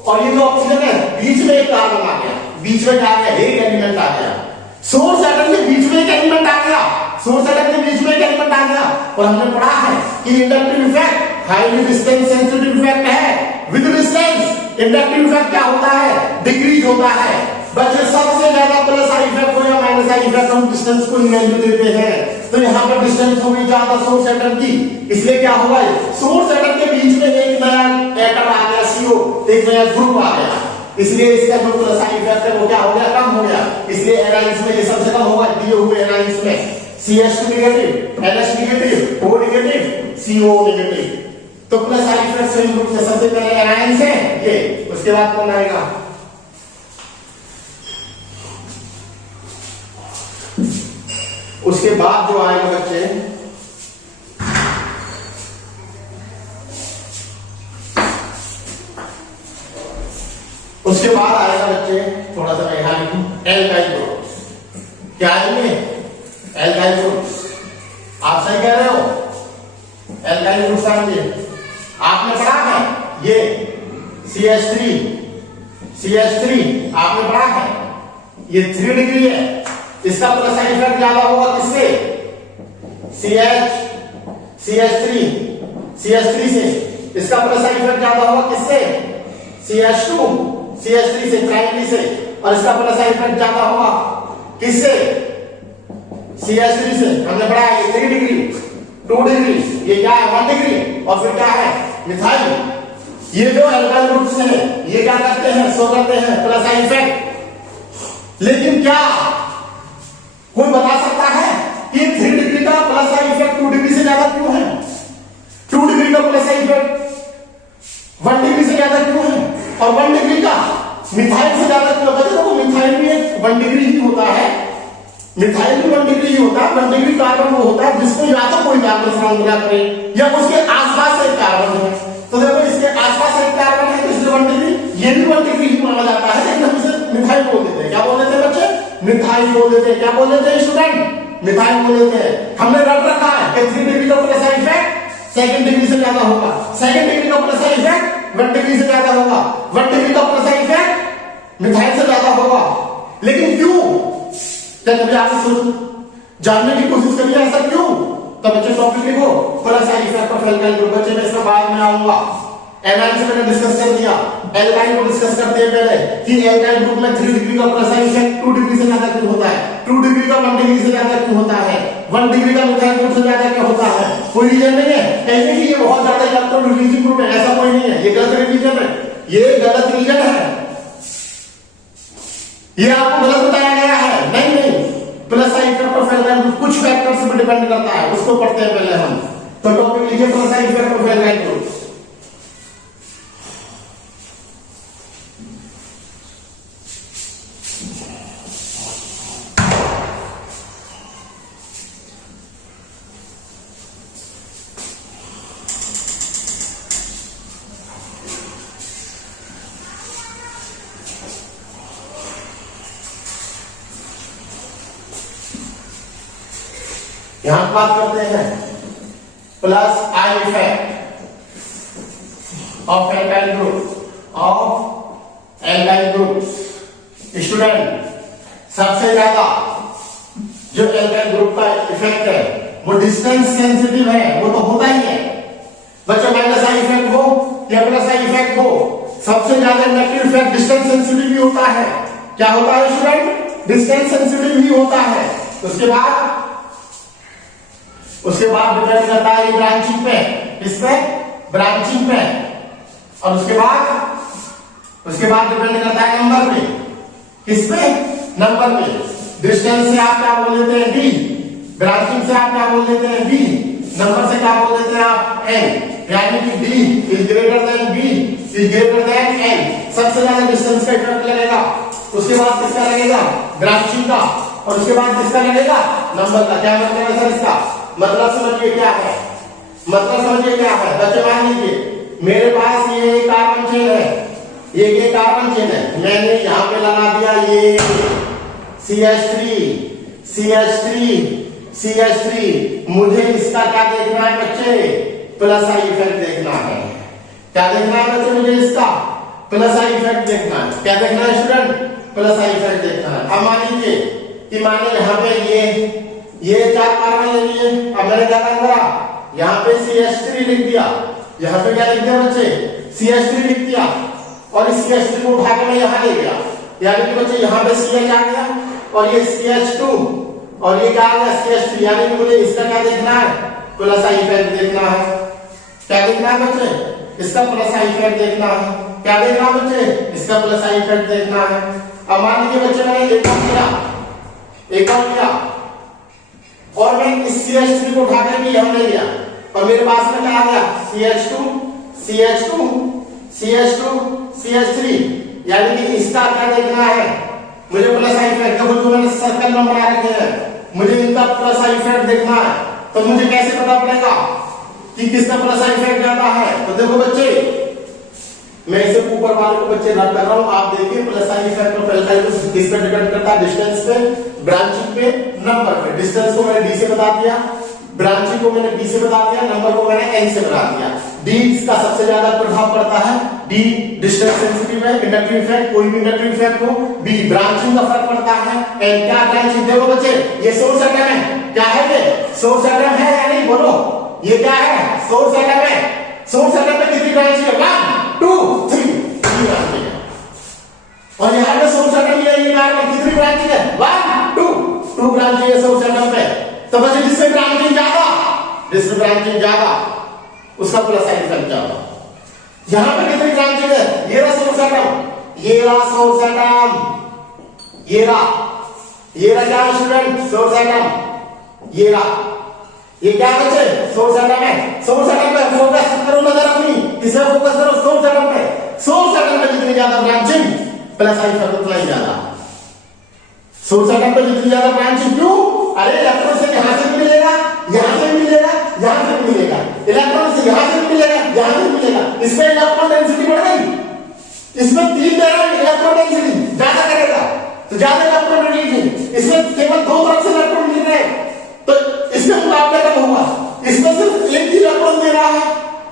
और ये जो ऑक्सीजन है बीच में एक कार्बन आ गया, बीच में क्या आ गया, एक एलिमेंट आ गया। सोर्स एटम के बीच में एक एलिमेंट आ गया, सोर्स एटम के बीच में एक एलिमेंट आ गया। और हमने पढ़ा है कि inductive effect highly distance sensitive effect है। विद डिस्टेंस इंडक्टिव इफेक्ट क्या होता है, डिक्रीज होता है। बच्चे सबसे ज्यादा प्लस आई इफेक्ट हो या माइनस आई इफेक्ट हम डिस्टेंस को वैल्यू देते हैं, तो यहाँ पर डिस्टेंस होगी ज्यादा सोर्स एटम की, इसलिए क्या होगा, सोर्स एटम के बीच में एक नया एटम आ गया CO, एक नया ग्रुप आ गया, इसलिए इसका जो प्लस आई इफेक्ट है वो क्या हो गया, कम हो गया। इसलिए एनाइंस में ये सबसे कम होगा दिए हुए एनाइंस में, CH2 negative, NH negative, O negative, CO negative. तो प्लस आई इफेक्ट से ग्रुप से सबसे पहले एनाइंस है ये, उसके बाद कौन आएगा, उसके बाद जो आएगा बच्चे उसके बाद आएगा बच्चे, थोड़ा सा मैं यहां लिखूं, एल्काइल ग्रुप। क्या आएंगे, एल्काइल ग्रुप। आप सही कह रहे हो, एल्काइल ग्रुप आएंगे। आपने पढ़ा है ये CH3 आपने पढ़ा है, ये 3 डिग्री है, इसका प्लस साइन इफेक्ट ज्यादा होगा किससे, CH3 से। इसका प्लस साइन इफेक्ट ज्यादा होगा किससे, CH3 से, प्राइमरी से। और इसका प्लस साइन इफेक्ट ज्यादा होगा किससे, CH3 से। हमने पढ़ा है ये 3 डिग्री 2 डिग्री, ये क्या है 1 डिग्री, और फिर क्या है मिथाइल। ये जो एल्काइल ग्रुप्स हैं ये क्या करते हैं, शो करते हैं प्लस साइन इफेक्ट। लेकिन क्या कोई बता सकता है कि 3 डिग्री का प्लस साइन इफेक्ट 2 डिग्री से ज्यादा क्यों है, 2 डिग्री का प्लस साइन इफेक्ट 1 डिग्री से ज्यादा क्यों है, और 1 डिग्री का मिथाइल से ज्यादा क्यों होता है। देखो मिथाइल भी 1 डिग्री ही होता है, मिथाइल भी 1 डिग्री ही होता है। 1 डिग्री कार्बन वो होता है जिसको या तो कोई कार्बन फार्मूला करे या उसके आसपास एक कार्बन है। तो देखो इसके आसपास एक कार्बन है तो इसलिए 1 डिग्री, ये भी 1 डिग्री ही माना जाता है, लेकिन हम इसे मिथाइल बोल देते हैं। क्या बोल देते हैं बच्चे, मिथाइल बोल देते हैं। क्या बोल देते हैं स्टूडेंट, मिथाइल बोल देते हैं। हमने रट रखा है कि 3 डिग्री का प्लस साइन इफेक्ट 2 डिग्री से ज्यादा होगा, 2 डिग्री का प्लस साइन इफेक्ट 1 डिग्री से ज्यादा होगा, 1 डिग्री का प्लस साइन इफेक्ट मिथाइल से ज्यादा होगा। लेकिन क्यों, क्या कभी आपसे सोच जानने की कोशिश करिए ऐसा क्यों। तो बच्चे टॉपिक लिखो plus sign effect of alkyl group. बच्चे मैं इसका बाद में आऊंगा, एनालिसिस से मैंने डिस्कस कर दिया, एल्काइल को डिस्कस करते हैं पहले कि एल्काइल ग्रुप में 3 डिग्री का प्लस साइन इफेक्ट 2 डिग्री से ज्यादा क्यों होता है, 2 डिग्री का 1 डिग्री से ज्यादा क्यों होता है, 1 डिग्री का मिथाइल ग्रुप से ज्यादा क्यों होता है। कोई रीजन नहीं है, ऐसे ही ये बहुत ज्यादा इलेक्ट्रॉन रिलीजिंग ग्रुप है, ऐसा कोई नहीं है। ये गलत रीजन है, ये गलत रीजन है, ये आपको गलत बताया गया है। नहीं, plus sign effect of alkyl group कुछ फैक्टर से डिपेंड करता है, उसको पढ़ते हैं पहले हम। तो टॉपिक लीजिए plus sign effect of alkyl group. यहां बात करते हैं plus I effect of alkyl group. Student सबसे ज्यादा जो एल्काइल ग्रुप का इफेक्ट है वो डिस्टेंस सेंसिटिव है, वो तो होता ही है बच्चों। माइनस आई इफेक्ट हो या प्लस आई इफेक्ट हो, सबसे ज्यादा नेगेटिव इफेक्ट डिस्टेंस सेंसिटिव ही होता है। क्या होता है स्टूडेंट, डिस्टेंस सेंसिटिव ही होता है। उसके बाद डिपेंड करता है ब्रांचिंग पे, इस पे ब्रांचिंग पे, और उसके बाद डिपेंड करता है नंबर पे, किस पे, नंबर पे। डिस्टेंस से आप क्या बोल देते हैं डी, ब्रांचिंग से आप क्या बोल देते हैं बी, नंबर से क्या बोल देते हैं आप एन। यानी कि D is greater than B is greater than N. सबसे ज्यादा डिस्टेंस का इफेक्ट लगेगा, उसके बाद किसका लगेगा, ब्रांचिंग का, और उसके बाद किसका लगेगा, नंबर का। क्या मतलब है सर इसका, मतलब समझिए क्या है, मतलब समझिए क्या है। बच्चे मान लीजिए मेरे पास ये कार्बन चेन है, ये कार्बन चेन है, मैंने यहाँ पे लगा दिया ये CH3 CH3 CH3। मुझे इसका क्या देखना है बच्चे? प्लस आई इफेक्ट देखना है। क्या देखना है बच्चे? मुझे इसका प्लस आई इफेक्ट देखना है। क्या देखना है स्टूडेंट? प्लस आई इफेक्ट देखना है। अब मान लीजिए कि माने यहाँ पे ये 4 कार्बन ले लिए। अब मैंने क्या करा, यहाँ पे CH3 लिख दिया, यहाँ पे क्या लिख दिया बच्चे? CH3 लिख दिया, और इस CH3 को उठा के मैं यहाँ ले गया, यानी कि बच्चे यहाँ पे CH आ गया और ये CH2 और ये क्या आ गया CH3, यानी कि मुझे इसका क्या देखना है? प्लस आई इफेक्ट देखना है। क्या देखना है बच्चे? इसका प्लस आई इफेक्ट देखना है। क्या देखना है बच्चे? इसका प्लस आई इफेक्ट देखना है। अब मान लीजिए बच्चे मैंने एक और लिया और मैं इस CH3 को उठा के भी यहाँ ले गया और मेरे पास में क्या आ गया? CH2 CH2 CH2 CH3, यानी कि इसका क्या देखना है? मुझे प्लस आई इफेक्ट। देखो जो मैंने सर्कल में बना रखे हैं, मुझे इनका प्लस आई इफेक्ट देखना है। तो मुझे कैसे पता पड़ेगा कि किसका प्लस आई इफेक्ट ज्यादा है? तो देखो बच्चे, मैं इसे ऊपर वाले को बच्चे रब कर रहा हूं, आप देखिए plus I effect of alkyl किस पे डिपेंड करता है? डिस्टेंस पे, ब्रांचिंग पे, नंबर पे। डिस्टेंस को मैंने डी से बता दिया, ब्रांचिंग को मैंने बी से बता दिया, नंबर को मैंने एन से बता दिया। डी इसका सबसे ज्यादा प्रभाव पड़ता है, डी डिस्टेंस सेंसिटिव है, इंडक्टिव इफेक्ट, कोई भी इंडक्टिव इफेक्ट हो। बी ब्रांचिंग का फर्क पड़ता है। एन क्या ब्रांचिंग? देखो बच्चे ये सोर्स एटम है, क्या है ये? सोर्स एटम है या नहीं? बोलो, ये क्या है? सोर्स एटम है। सोर्स एटम में कितनी ब्रांच है? 1 2 3 ब्रांच है। और यहां पे सोर्स एटम ये कार्बन कितनी ब्रांच है? 1 2 ब्रांच है सोर्स एटम पे। तो बच्चे जिसमें ब्रांचिंग ज्यादा उसका प्लस आई इफेक्ट ज्यादा। यहां पे कितनी ब्रांचिंग है? ये रहा सोर्स एटम, ये रहा सोर्स एटम, ये रहा क्या स्टूडेंट? Source atom. ये क्या बच्चे? सोर्स एटम है। सोर्स एटम पे फोकस करो, नजर अपनी किसमें फोकस करो? सोर्स एटम पे। सोर्स एटम पे जितनी ज्यादा ब्रांचिंग, प्लस आई इफेक्ट उतना ही ज्यादा। सोर्स एटम पे जितनी ज्यादा ब्रांचिंग, क्यों? अरे इलेक्ट्रॉन से यहां से मिलेगा, यहां से मिलेगा, यहां से मिलेगा, इलेक्ट्रॉन से यहां से मिलेगा, यहां से मिलेगा। इसमें इलेक्ट्रॉन डेंसिटी बढ़ गई, इसमें 3 इलेक्ट्रॉन डेंसिटी ज्यादा करेगा, तो ज्यादा इलेक्ट्रॉन रिलीज। इसमें केवल 2 तरफ से इलेक्ट्रॉन मिल रहे हैं, तो इसमें मुकाबला कम होगा। इसमें सिर्फ एक ही इलेक्ट्रॉन दे रहा है।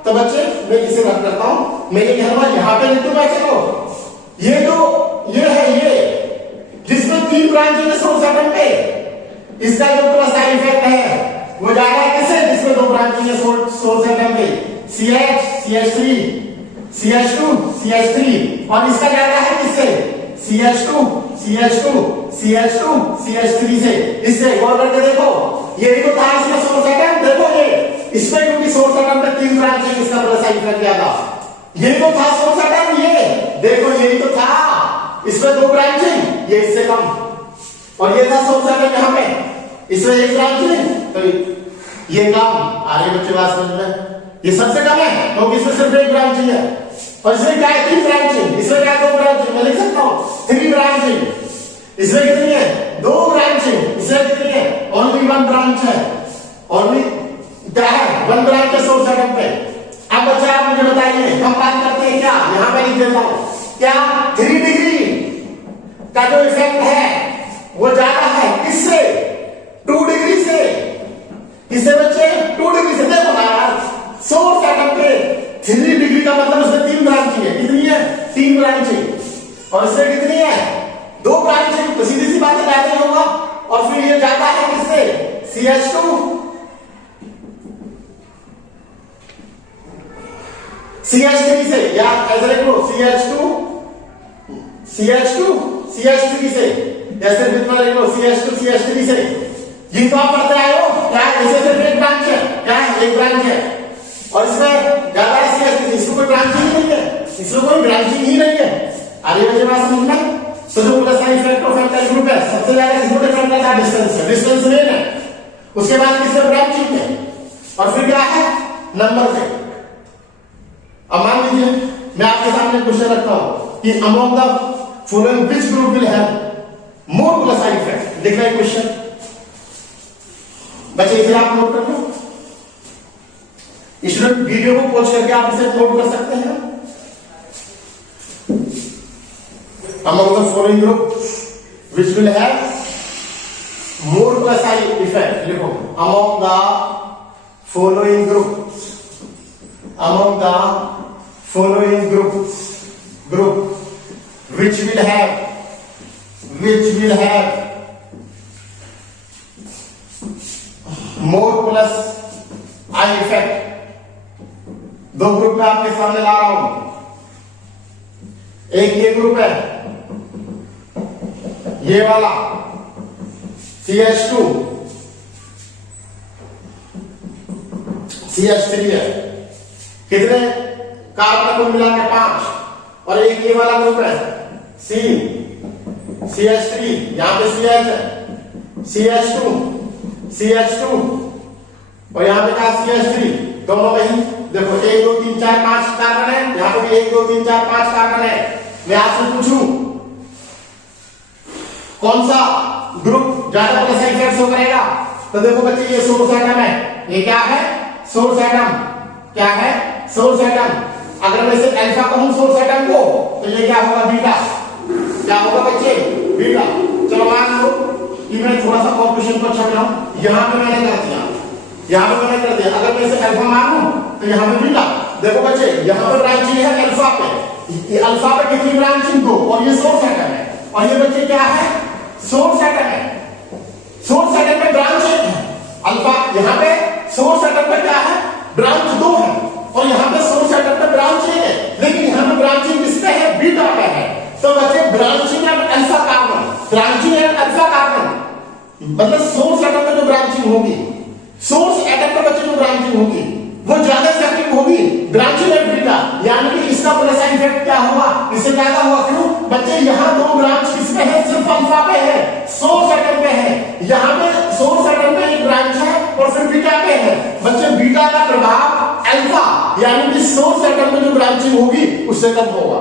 तो बच्चे मैं इसे रख करता हूं, मैं ये कहूंगा यहां पे लिख दूं बच्चे को, ये जो ये है ये जिसमें 3 ब्रांचें हैं सोर्स एटम पे, इसका जो प्लस आई इफेक्ट है वो जा रहा है किससे? जिसमें 2 ब्रांचें हैं सोर्स एटम पे, CH CH3 CH2 CH3, और इसका जा रहा है किससे? CH2 CH2 CH2 CH3 से। इससे गौर करके देखो, यही तो था इसका सोर्स एटम। देखो ये इसमें क्योंकि सोर्स एटम पे 3 ब्रांच है, इसका प्लस आई इफेक्ट ज्यादा। यही तो था सोर्स एटम, ये देखो यही तो था, इसमें 2 ब्रांच है, ये इससे कम। और ये था सोर्स एटम यहाँ पे, इसमें 1 ब्रांच है, तो ये कम। आ रही बच्चे बात समझ में? ये सबसे कम है क्योंकि इसमें सिर्फ 1 ब्रांच है, और इसमें क्या है? 3 ब्रांच है। इसमें क्या 2 ब्रांच है? मैं लिख सकता हूं 3 ब्रांच है। इसमें कितनी है? 2 ब्रांच है। इसमें कितनी है? ओनली 1 ब्रांच है। ओनली क्या है? 1 ब्रांच है सोर्स एटम पे। अब बच्चा आप मुझे बताइए, हम बात करते हैं क्या? यहां पे लिख देता हूं, क्या 3 डिग्री का जो इफेक्ट है वो ज्यादा है किससे? 2 डिग्री से। किससे बच्चे? 2 डिग्री से। देखो यार, सोर्स एटम पे 3 डिग्री का मतलब उसमें 3 ब्रांच है। कितनी है? 3 ब्रांच है। और इसमें कितनी है? 2 ब्रांच है, तो सीधी सी बात है ज्यादा ही होगा। और फिर ये ज्यादा है किससे? CH2 CH3 से, या ऐसे लिख लो CH2 CH3 से, जैसे लिख लो CH2 CH3 से। ये तो आप पढ़ते आए हो, क्या ऐसे सिर्फ 1 ब्रांच है, क्या है? 1 ब्रांच है। और इसमें ज्यादा CH3, इसको कोई ब्रांचिंग ही नहीं है, इसमें कोई ब्रांचिंग ही नहीं है। आगे मुझे बात समझना। तो जो plus I effect of alkyl group है, सबसे ज्यादा किसको डिफरेंट करता है? डिस्टेंस है। डिस्टेंस मेन है, उसके बाद किसमें? ब्रांचिंग है, और फिर क्या है? नंबर पे। अब मान लीजिए मैं आपके सामने क्वेश्चन रखता हूं कि among the following which group will have more plus I effect? लिख रहा है क्वेश्चन बच्चे, इसे आप नोट कर लो। स्टूडेंट वीडियो को पॉज करके आप इसे नोट कर सकते हैं। among the following group which will have more plus I effect. लिखो among the following groups, among the following group which will have more plus I effect. दो ग्रुप में आपके सामने ला रहा हूं। एक ये ग्रुप है, ये वाला CH2 CH3 है। कितने कार्बन को मिला के 5, और एक ये वाला ग्रुप है CH3, यहां पे CH है, CH2 और यहां पे क्या CH3, दोनों में ही देखो 1 2 3 4 5 कार्बन है, यहां पे भी 1 2 3 4 5 कार्बन है। मैं आपसे पूछूं कौन सा ग्रुप ज्यादा प्लस इफेक्ट शो करेगा, तो देखो बच्चे ये सोर्स एटम है, ये क्या है सोर्स एटम, क्या है सोर्स एटम। अगर मैं इसे अल्फा कहूं सोर्स एटम को, तो ये क्या होगा बीटा, क्या होगा बच्चे बीटा। चलो मान लो कि मैं थोड़ा सा और क्वेश्चन को अच्छा बनाऊं, यहां पे मैंने कर दिया, यहां पे मैंने कर दिया, अगर मैं इसे अल्फा मानूं तो यहां पे बीटा। देखो बच्चे यहां पे ब्रांचिंग है अल्फा पे, ये अल्फा पे कितनी ब्रांचिंग दो, और ये सोर्स एटम है, और ये बच्चे क्या है सोर्स एटम है। सोर्स एटम में ब्रांच है अल्फा, यहां पे सोर्स एटम में क्या है ब्रांच 2 है, और यहां पे सोर्स एटम में ब्रांच 1 है, लेकिन यहां पे ब्रांचिंग किसपे है बीटा पे है। तो बच्चे branching at alpha carbon, branching at alpha carbon मतलब सोर्स एटम में जो ब्रांचिंग होगी, सोर्स एटम में बच्चे जो ब्रांचिंग होगी वो ज्यादा इफेक्टिव होगी ब्रांचिंग एट बीटा, यानी कि इसका प्लस इफेक्ट क्या होगा, इससे ज्यादा होगा। क्यों बच्चे यहाँ दो ब्रांच किसमें है, सिर्फ अल्फा पे है, सोर्स एटम पे है, यहाँ पे सोर्स एटम पे एक ब्रांच है और फिर बीटा पे है। बच्चे बीटा का प्रभाव अल्फा यानी कि सोर्स एटम में जो ब्रांचिंग होगी उससे कम होगा,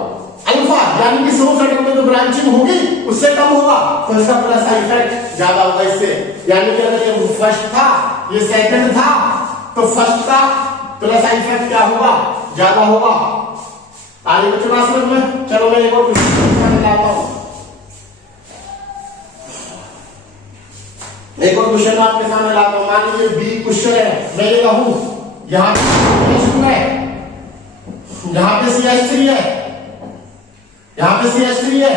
अल्फा यानी कि सोर्स एटम में जो ब्रांचिंग होगी उससे कम होगा, तो इसका प्लस इफेक्ट ज्यादा होगा इससे। यानी कि अगर ये फर्स्ट था ये सेकंड था, तो फर्स्ट का प्लस इफेक्ट क्या होगा ज्यादा होगा। आगे बच्चों बात समझ में। चलो मैं एक और क्वेश्चन लाता हूं, एक और क्वेश्चन आपके सामने लाता हूं। मान लीजिए बी क्वेश्चन है, मैं ये कहूं यहां पे CH2 है, यहां पे CH3 है, यहां पे CH3 है,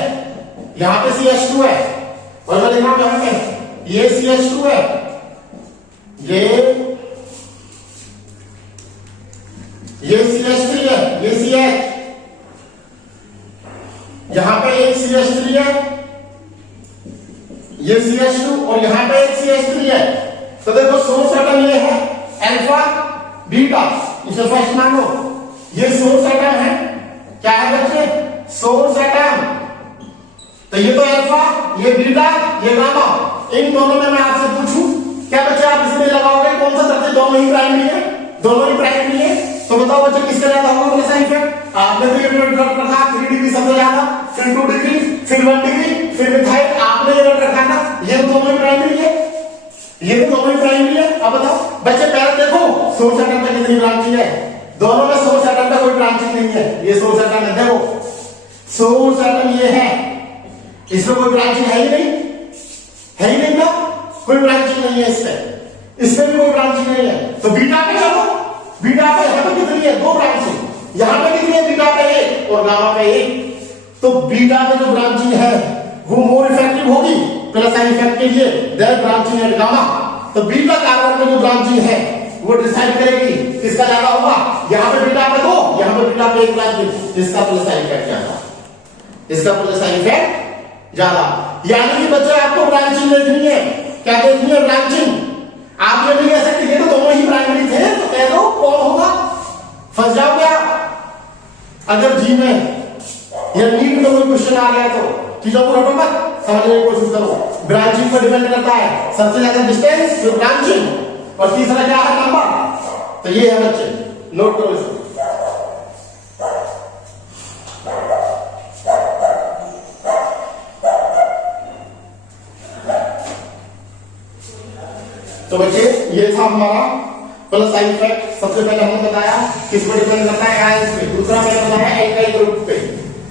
यहां पे CH2 है, और मैं लिख रहा हूं ये CH2 है, ये CH3 है, ये CH, यहां पे एक CH3 है, ये CH2 और यहां पे एक CH3 है। तो देखो सोर्स एटम ये है अल्फा बीटा, इसे फर्स्ट मान लो, ये सोर्स एटम है, क्या है बच्चे सोर्स एटम, तो ये तो अल्फा, ये बीटा, ये गामा। इन दोनों में मैं आपसे पूछूं क्या बच्चे आप इसमें लगाओगे कौन सा सबसे, दोनों ही प्राइमरी है, दोनों ही प्राइमरी है, तो बताओ बच्चे किसका ज्यादा होगा प्लस इफेक्ट। आपने तो ये ड्रग रखा 3 डिग्री सबसे ज्यादा, फिर 2 डिग्री, फिर 1 डिग्री, फिर मिथाइल, आपने ये ड्रग रखा था, ये तो दोनों ही प्राइमरी है, ये तो दोनों ही प्राइमरी है। अब बताओ बच्चे पहले देखो सोर्स एटम पे कितनी ब्रांचिंग है, दोनों में सोर्स एटम पे कोई ब्रांचिंग नहीं है, ये सोर्स एटम है, देखो सोर्स एटम ये है, इसमें कोई ब्रांचिंग है ही नहीं ना, कोई ब्रांचिंग नहीं है इसमें भी कोई ब्रांचिंग नहीं है। तो बीटा पे चलो, बीटा पे यहां पे कितनी है 2 ब्रांचिंग, यहां पे कितनी है बीटा पे 1 और गामा पे 1, तो बीटा में जो ब्रांचिंग है वो मोर इफेक्टिव होगी प्लस इफेक्ट के लिए देन ब्रांचिंग एट गामा। तो बीटा कार्बन में जो ब्रांचिंग है वो डिसाइड करेगी किसका ज्यादा होगा, यहां पे बीटा पे 2, यहां पे बीटा पे 1 ब्रांचिंग, इसका प्लस इफेक्ट ज्यादा, इसका प्लस इफेक्ट ज्यादा। यानी कि बच्चे आपको ब्रांचिंग देखनी है, क्या देखनी है ब्रांचिंग। आप ये नहीं कह सकते ये तो दोनों ही प्राइमरी थे, तो कह दो कौन होगा, फंस जाओ क्या। अगर जी में या नीट में कोई क्वेश्चन आ गया तो चीजों को रटो मत, समझने की कोशिश करो। ब्रांचिंग पर डिपेंड करता है सबसे ज्यादा डिस्टेंस फिर ब्रांचिंग, और तीसरा क्या है नंबर। तो ये है बच्चे, नोट करो इसको। तो बच्चे ये था हमारा प्लस इफेक्ट। सबसे पहले हमने बताया किस पर डिपेंड करता है, आयंस पे। दूसरा मैंने बताया एल्काइल ग्रुप पे।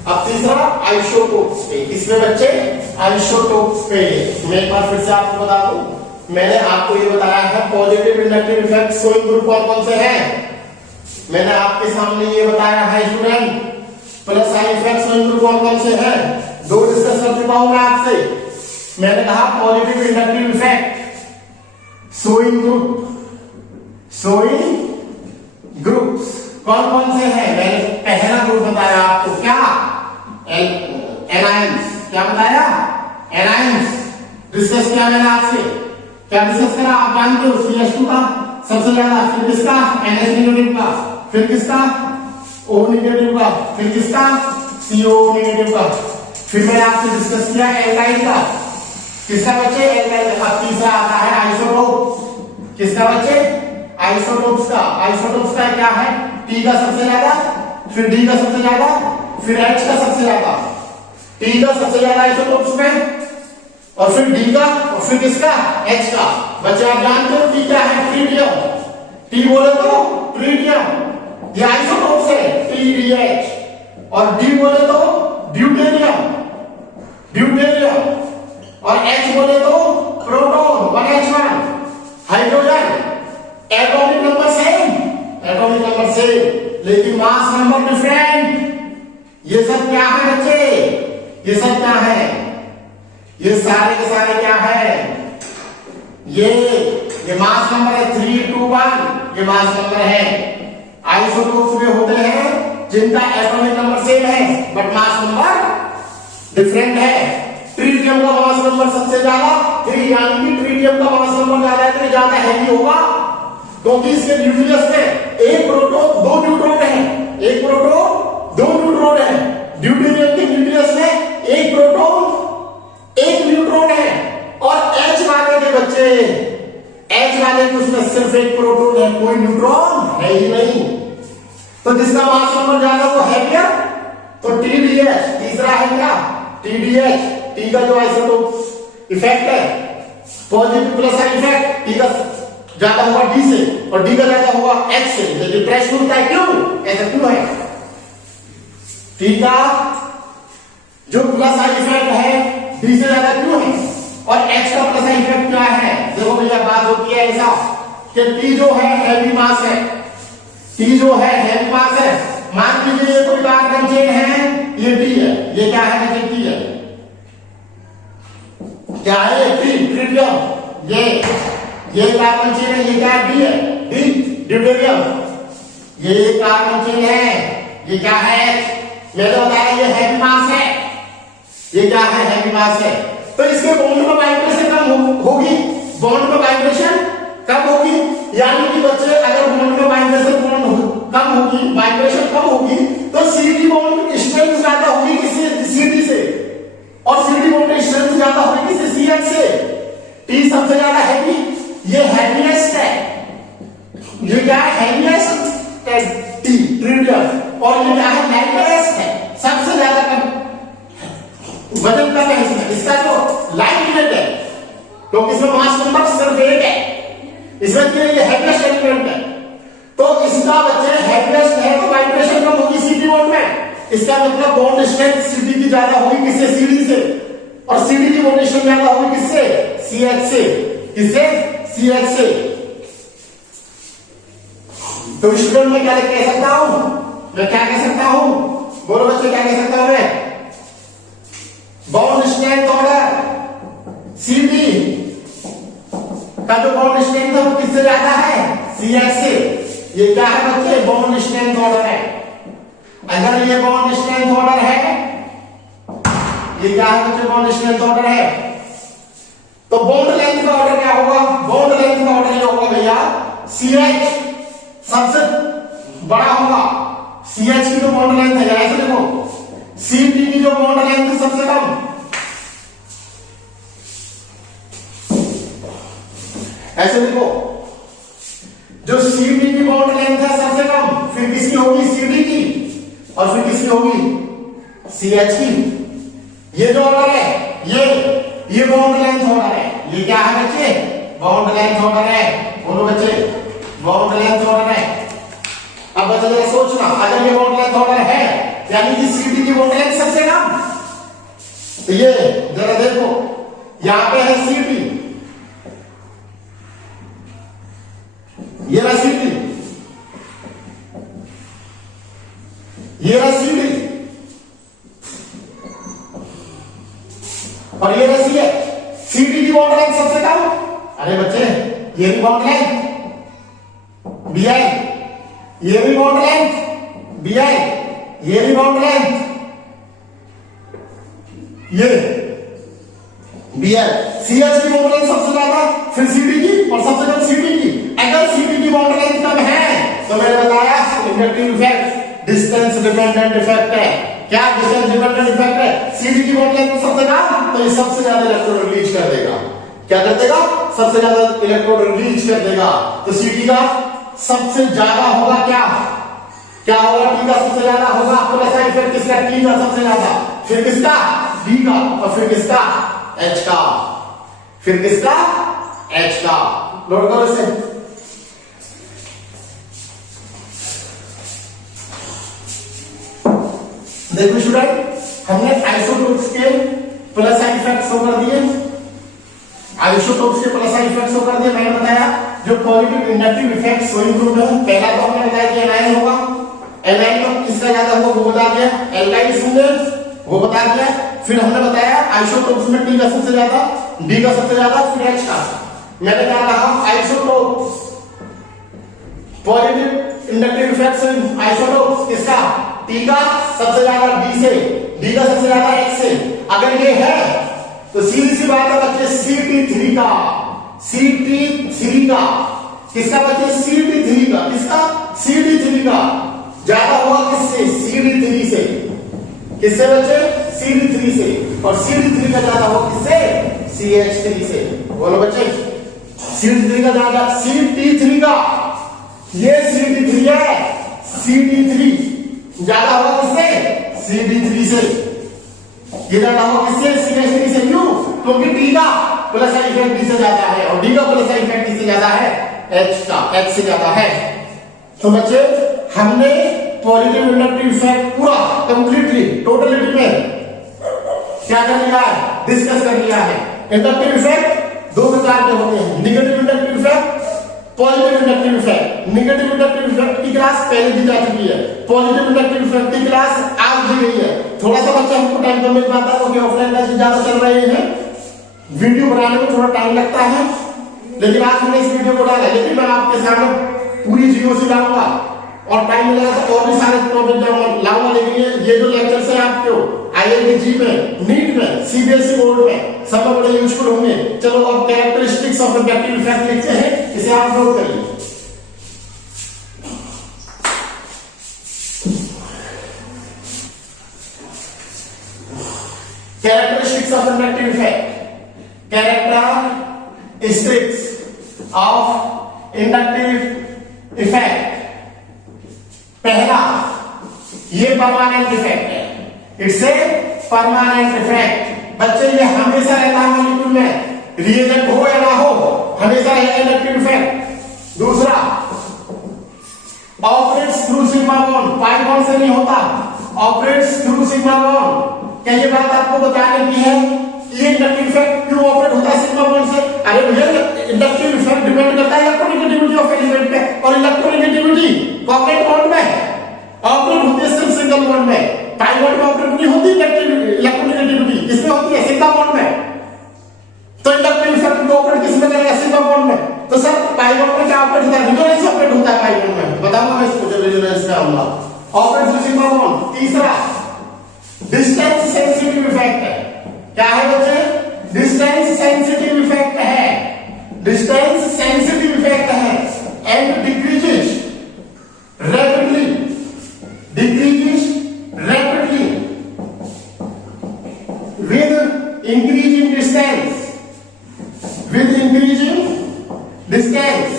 अब तीसरा आइसोटोप्स पे, किसमें बच्चे? आइसोटोप्स पे। मैं एक बार फिर से आपको बता दूं, मैंने आपको ये बताया है positive inductive effect showing group कौन कौन से हैं। मैंने आपके सामने ये बताया है student, plus I effect showing group कौन कौन से हैं, दो डिस्कस कर चुका हूं मैं आपसे। मैंने कहा positive inductive effect showing groups कौन कौन से हैं। मैंने पहला ग्रुप बताया आपको, क्या? एनाइंस। क्या बताया? एनाइंस। डिस्कस किया मैंने आपसे, क्या डिस्कस करा? आप जानते हो CH2 का सबसे ज्यादा, फिर किसका? NH नेगेटिव का, फिर किसका? O नेगेटिव का, फिर किसका? CO नेगेटिव का। फिर मैंने आपसे डिस्कस किया एल्काइल का, किसका बच्चे? एल्काइल का। अब तीसरा आता है आइसोटोप, किसका बच्चे? आइसोटोप्स का। आइसोटोप्स का क्या है? T का सबसे ज्यादा, फिर D का सबसे ज्यादा, फिर H का सबसे ज्यादा। T का सबसे ज्यादा आइसोटोप्स में, और फिर D का, और फिर किसका? H का। बच्चे आप जानते हो T क्या है? ट्रिटियम। T बोले तो ट्रिटियम, ये आइसोटोप्स है TDH। और D बोले तो ड्यूटेरियम, और H बोले तो proton 1H1। Hydrogen atomic number same, लेकिन मास नंबर डिफरेंट। ये सब क्या है बच्चे? ये सब क्या है? ये सारे के सारे क्या है? ये मास नंबर है 3, 2, 1, ये मास नंबर है। आइसोटोप्स में होते हैं जिनका एटॉमिक नंबर सेम है बट मास नंबर डिफरेंट है। ट्रिटियम का मास नंबर सबसे ज्यादा, 3, यानी कि ट्रिटियम का मास नंबर ज्यादा है तो ज्यादा हैवी होगा, क्योंकि इसके न्यूक्लियस में एक प्रोटॉन 2 न्यूट्रॉन है, एक प्रोटॉन 2 न्यूट्रॉन है। ड्यूटेरियम के न्यूक्लियस में एक प्रोटॉन 1 न्यूट्रॉन है, और H वाले के बच्चे, H वाले के उसमें सिर्फ एक प्रोटॉन है, कोई न्यूट्रॉन है ही नहीं। तो जिसका मास नंबर ज्यादा वो है क्या? तो TDH। तीसरा है क्या? TDH। T का जो आइसोटोप इफेक्ट है positive plus I effect, T का ज्यादा होगा D से और D का ज्यादा होगा H से। लेकिन प्रश्न होता है क्यों? ऐसा क्यों है? T का जो प्लस आई इफेक्ट है D से ज्यादा क्यों है, और H का प्लस आई इफेक्ट क्या है? देखो भैया बात होती है ऐसा कि T जो है हैवी मास है, T जो है हैवी मास है। मान लीजिए ये कोई कार्बन चेन है, ये T है, ये क्या है? T है, क्या है? ट्रिटियम। ये कार्बन चेन है, ये क्या है? D है, D ड्यूटेरियम। ये कार्बन चेन है, ये क्या है? मैंने बताया ये हैवी मास है, ये क्या है? हैवी मास है। तो इसके बॉन्ड में वाइब्रेशन कम होगी, बॉन्ड में वाइब्रेशन कम होगी, यानी कि बच्चे अगर बॉन्ड में वाइब्रेशन कम होगी, वाइब्रेशन कम होगी, तो CD बॉन्ड स्ट्रेंथ ज्यादा होगी किससे? CD से, और CD बॉन्ड स्ट्रेंथ ज्यादा होगी किससे? CH से। T सबसे ज्यादा हैवी, ये हैवीएस्ट है, ये क्या है? हैवीएस्ट है T ट्रिटियम, और ये क्या है? लाइटेस्ट है, सबसे ज्यादा कम वजन कम है इसमें। इसका जो लाइट वेट है, तो इसमें मास नंबर सिर्फ 1 है, इसमें ये हैवीएस्ट एलिमेंट है। तो इसका बच्चे हैवीएस्ट है तो वाइब्रेशन कम होगी CD बॉन्ड में, इसका मतलब बॉन्ड स्ट्रेंथ CD की ज्यादा होगी किससे? CD से, और CD की बॉन्ड स्ट्रेंथ ज्यादा होगी किससे? CH से। किससे? CH से। तो स्टूडेंट में क्या कह सकता हूं? मैं क्या कह सकता हूं? बोलो बच्चे, क्या कह सकता हूं मैं? बॉन्ड स्ट्रेंथ ऑर्डर CD का जो बॉन्ड स्ट्रेंथ है वो किससे ज्यादा है? CH से। ये क्या है बच्चे? बॉन्ड स्ट्रेंथ ऑर्डर है। अगर ये बॉन्ड स्ट्रेंथ ऑर्डर है, ये क्या है बच्चे? बॉन्ड स्ट्रेंथ ऑर्डर है, तो बॉन्ड लेंथ का ऑर्डर क्या होगा? बॉन्ड लेंथ का ऑर्डर ये होगा भैया, CH सबसे बड़ा होगा। CH की जो बॉन्ड लेंथ है, ऐसे देखो, CD की जो बॉन्ड लेंथ है सबसे कम, ऐसे देखो, जो CD की बॉन्ड लेंथ है सबसे कम, फिर किसकी होगी? CD की, और फिर किसकी होगी? CH की। ये जो ऑर्डर है, ये बॉन्ड लेंथ ऑर्डर है। ये क्या है बच्चे? बॉन्ड लेंथ ऑर्डर है। बोलो बच्चे, बॉन्ड लेंथ ऑर्डर है। अब बच्चे जरा सोचना, अगर ये बॉन्ड लेंथ ऑर्डर है, यानी कि CD की बॉन्ड लेंथ सबसे कम। तो ये जरा देखो, यहां पे है CD, ये रहा CD, ये रहा CD और ये रहा CH। CD की बॉन्ड लेंथ सबसे कम, अरे बच्चे ये भी बॉन्ड लेंथ BI, ये भी बॉन्ड लेंथ BI, ये भी बॉन्ड लेंथ ये BI, CH की बॉन्ड लेंथ सबसे ज्यादा, फिर CD की और सबसे कम CD की। अगर CD की बॉन्ड लेंथ कम है तो मैंने बताया inductive effect distance dependent effect है। क्या डिस्टेंस डिपेंडेंट इफेक्ट है? CD की बॉन्ड लेंथ सबसे कम तो ये सबसे ज्यादा इलेक्ट्रॉन रिलीज कर देगा। क्या कर देगा? सबसे ज्यादा इलेक्ट्रॉन रिलीज कर देगा। तो CD का सबसे ज्यादा होगा क्या होगा? T का सबसे ज्यादा होगा। प्लस इफेक्ट किसका? T का सबसे ज्यादा, फिर किसका? D का, और फिर किसका? H का, फिर किसका? H का। नोट करो इसे। देखो स्टूडेंट, हमने आइसोटोप्स के प्लस इफेक्ट शो कर दिए, आइसोटोप्स के प्लस इफेक्ट शो कर दिए। मैंने बताया जो positive inductive effect showing group है, पहला तो हमने बताया कि एनायन होगा, एनायन में किसका ज्यादा होगा वो बता दिया, एल्काइल समझे वो बता दिया। फिर हमने बताया आइसोटोप्स में T का सबसे ज्यादा, D का सबसे ज्यादा, फिर H का। मैंने क्या कहा? आइसोटोप्स पॉजिटिव इंडक्टिव इफेक्ट से आइसोटोप्स किसका? T का सबसे ज्यादा D से, D का सबसे ज्यादा H से। अगर ये है तो सीधी सी बात है बच्चे CT3 का, CT3 का किसका बच्चे? CT3 का, किसका? CD3 का ज्यादा होगा किससे? CD3 से। किससे बच्चे? CD3 से। और CD3 का ज्यादा होगा किससे? CH3 से। बोलो बच्चे, CD3 का ज्यादा, CT3 का, ये CD3 है, CD3 ज्यादा होगा किससे? CD3 से। ये ज्यादा होगा किससे? CH3 से। क्यों? क्योंकि T का प्लस इफेक्ट D से ज्यादा है और D का प्लस इफेक्ट D से ज्यादा है, H का, H से ज्यादा है। तो बच्चे हमने पॉजिटिव इंडक्टिव इफेक्ट पूरा कंप्लीटली टोटलिटी में क्या कर लिया है? डिस्कस कर लिया है। इंडक्टिव इफेक्ट दो प्रकार के होते हैं, negative inductive effect, positive inductive effect. Negative inductive effect की क्लास पहले दी जा चुकी है, पॉजिटिव इंडक्टिव इफेक्ट की क्लास आज दी गई है। थोड़ा सा बच्चा हमको टाइम कम मिल पाता है क्योंकि ऑफलाइन क्लासेस ज्यादा चल रहे हैं, वीडियो बनाने में थोड़ा टाइम लगता है, लेकिन आज मैंने इस वीडियो को डाला। लेकिन मैं आपके सामने पूरी जीओसी लाऊंगा और टाइम मिलेगा तो और भी सारे टॉपिक लाऊंगा। लेकिन ये जो लेक्चर्स है आपको IIT में, नीट में, CBSE बोर्ड में सब में बड़े यूजफुल होंगे। चलो अब कैरेक्टरिस्टिक्स ऑफ इंडक्टिव इफेक्ट लिखते हैं, इसे आप नोट करिए। Characteristics of inductive effect, characteristics of inductive effect. पहला, ये परमानेंट इफेक्ट है, इट्स ए परमानेंट इफेक्ट। बच्चे ये हमेशा रहता है मॉलिक्यूल में, रिएजेंट हो या ना हो, हमेशा रहेगा इंडक्टिव इफेक्ट। दूसरा, operates through sigma bond, pi bond से नहीं होता, ऑपरेट्स थ्रू सिग्मा बॉन्ड। क्या ये बात आपको बताने की है? ये इंडक्टिव इफेक्ट क्यों ऑपरेट होता है सिग्मा बॉन्ड से? अरे भैया इंडक्टिव इफेक्ट डिपेंड करता है इलेक्ट्रोनेगेटिविटी ऑफ एलिमेंट पे, और इलेक्ट्रोनेगेटिविटी कोवैलेंट बॉन्ड में ऑपरेट होती है सिंगल बॉन्ड में, पाई बॉन्ड में ऑपरेट नहीं होती इलेक्ट्रोनेगेटिविटी, किसमें होती है? सिग्मा बॉन्ड में। तो इंडक्टिव इफेक्ट को ऑपरेट किसमें करेगा? सिग्मा बॉन्ड में। तो सर पाई बॉन्ड में क्या ऑपरेट होता है? रेजोनेंस ऑपरेट होता है पाई बॉन्ड में, बताऊंगा मैं इसको जब रेजोनेंस का हमला ऑपरेट थ्रू सिग्मा बॉन्ड। तीसरा, डिस्टेंस सेंसिटिव इफेक्ट है। क्या है बच्चे? डिस्टेंस सेंसिटिव इफेक्ट है, डिस्टेंस सेंसिटिव इफेक्ट है, and decreases rapidly, decreases rapidly with increasing distance, with increasing distance.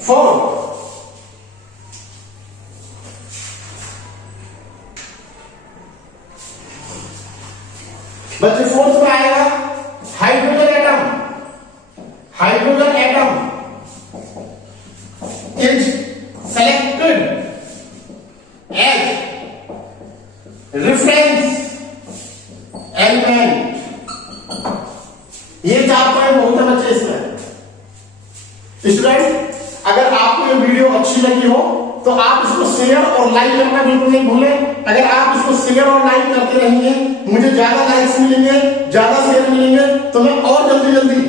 4, बच्चे फोर्थ में आएगा hydrogen atom. Hydrogen atom is selected as students, अगर आपको ये वीडियो अच्छी लगी हो तो आप इसको शेयर और लाइक करना बिल्कुल नहीं भूलें। अगर आप इसको शेयर और लाइक करते रहेंगे, मुझे ज्यादा लाइक्स मिलेंगे, ज्यादा शेयर मिलेंगे, तो मैं और जल्दी जल्दी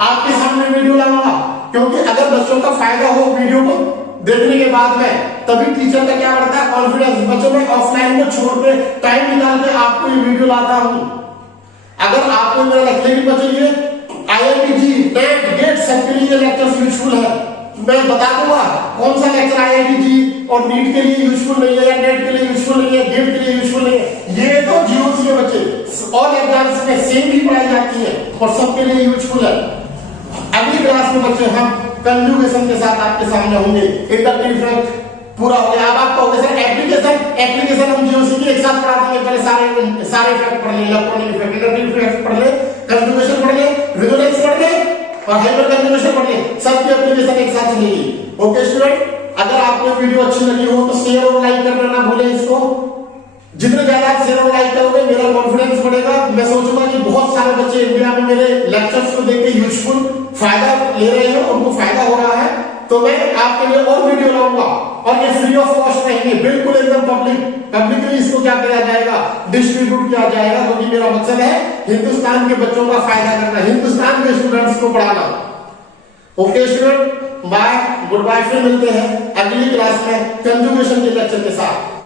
आपके सामने वीडियो लाऊंगा। क्योंकि अगर बच्चों का फायदा हो वीडियो को देखने के बाद में, तभी टीचर का क्या बढ़ता है, कॉन्फिडेंस। बच्चों में ऑफलाइन को छोड़ के टाइम निकाल के आपको ये वीडियो लाता हूं। अगर आपको मेरा लगता है बच्चों ये IIT जी, नेट, गेट सबके लिए लेक्चर यूजफुल है, मैं बता दूंगा कौन सा लेक्चर IIT जी और नीट के लिए यूजफुल नहीं है, या नेट के लिए यूजफुल नहीं है, गेट के लिए यूजफुल नहीं है। ये तो GOC के बच्चे ऑल एग्जाम्स में सेम ही पढ़ाई जाती है और सबके लिए यूजफुल है। अगली क्लास में बच्चे हम कंजुगेशन के साथ आपके सामने होंगे। इंडक्टिव इफेक्ट पूरा हो गया। अब आप कहोगे सर एप्लीकेशन हम GOC की एक साथ पढ़ा देंगे, पहले सारे इफेक्ट पढ़ ले, इलेक्ट्रॉनिक इफेक्ट, इंडक्टिव इफेक्ट पढ़ ले, कंजुगेशन पढ़ ले, रेजोनेंस पढ़ ले और हाइपर कंजुगेशन पढ़ ले, सबकी एप्लीकेशन एक साथ चलेगी। ओके स्टूडेंट, अगर आपको वीडियो अच्छी लगी हो तो शेयर और लाइक करना ना भूलें इसको। जितने ज्यादा आप शेयर और लाइक करोगे मेरा कॉन्फिडेंस बढ़ेगा। मैं सोचूंगा कि बहुत सारे बच्चे इंडिया में मेरे लेक्चर्स को देख के यूजफुल फायदा ले रहे हैं, उनको फायदा हो रहा है, तो मैं आपके लिए और वीडियो लाऊंगा। और ये फ्री ऑफ कॉस्ट रहेंगे, बिल्कुल एकदम पब्लिकली इसको क्या किया जाएगा, डिस्ट्रीब्यूट किया जाएगा। क्योंकि मेरा मकसद है हिंदुस्तान के बच्चों का फायदा करना, हिंदुस्तान के स्टूडेंट्स को पढ़ाना। Okay student, bye, good bye. फिर मिलते हैं अगली क्लास में कंजुगेशन के लेक्चर के साथ।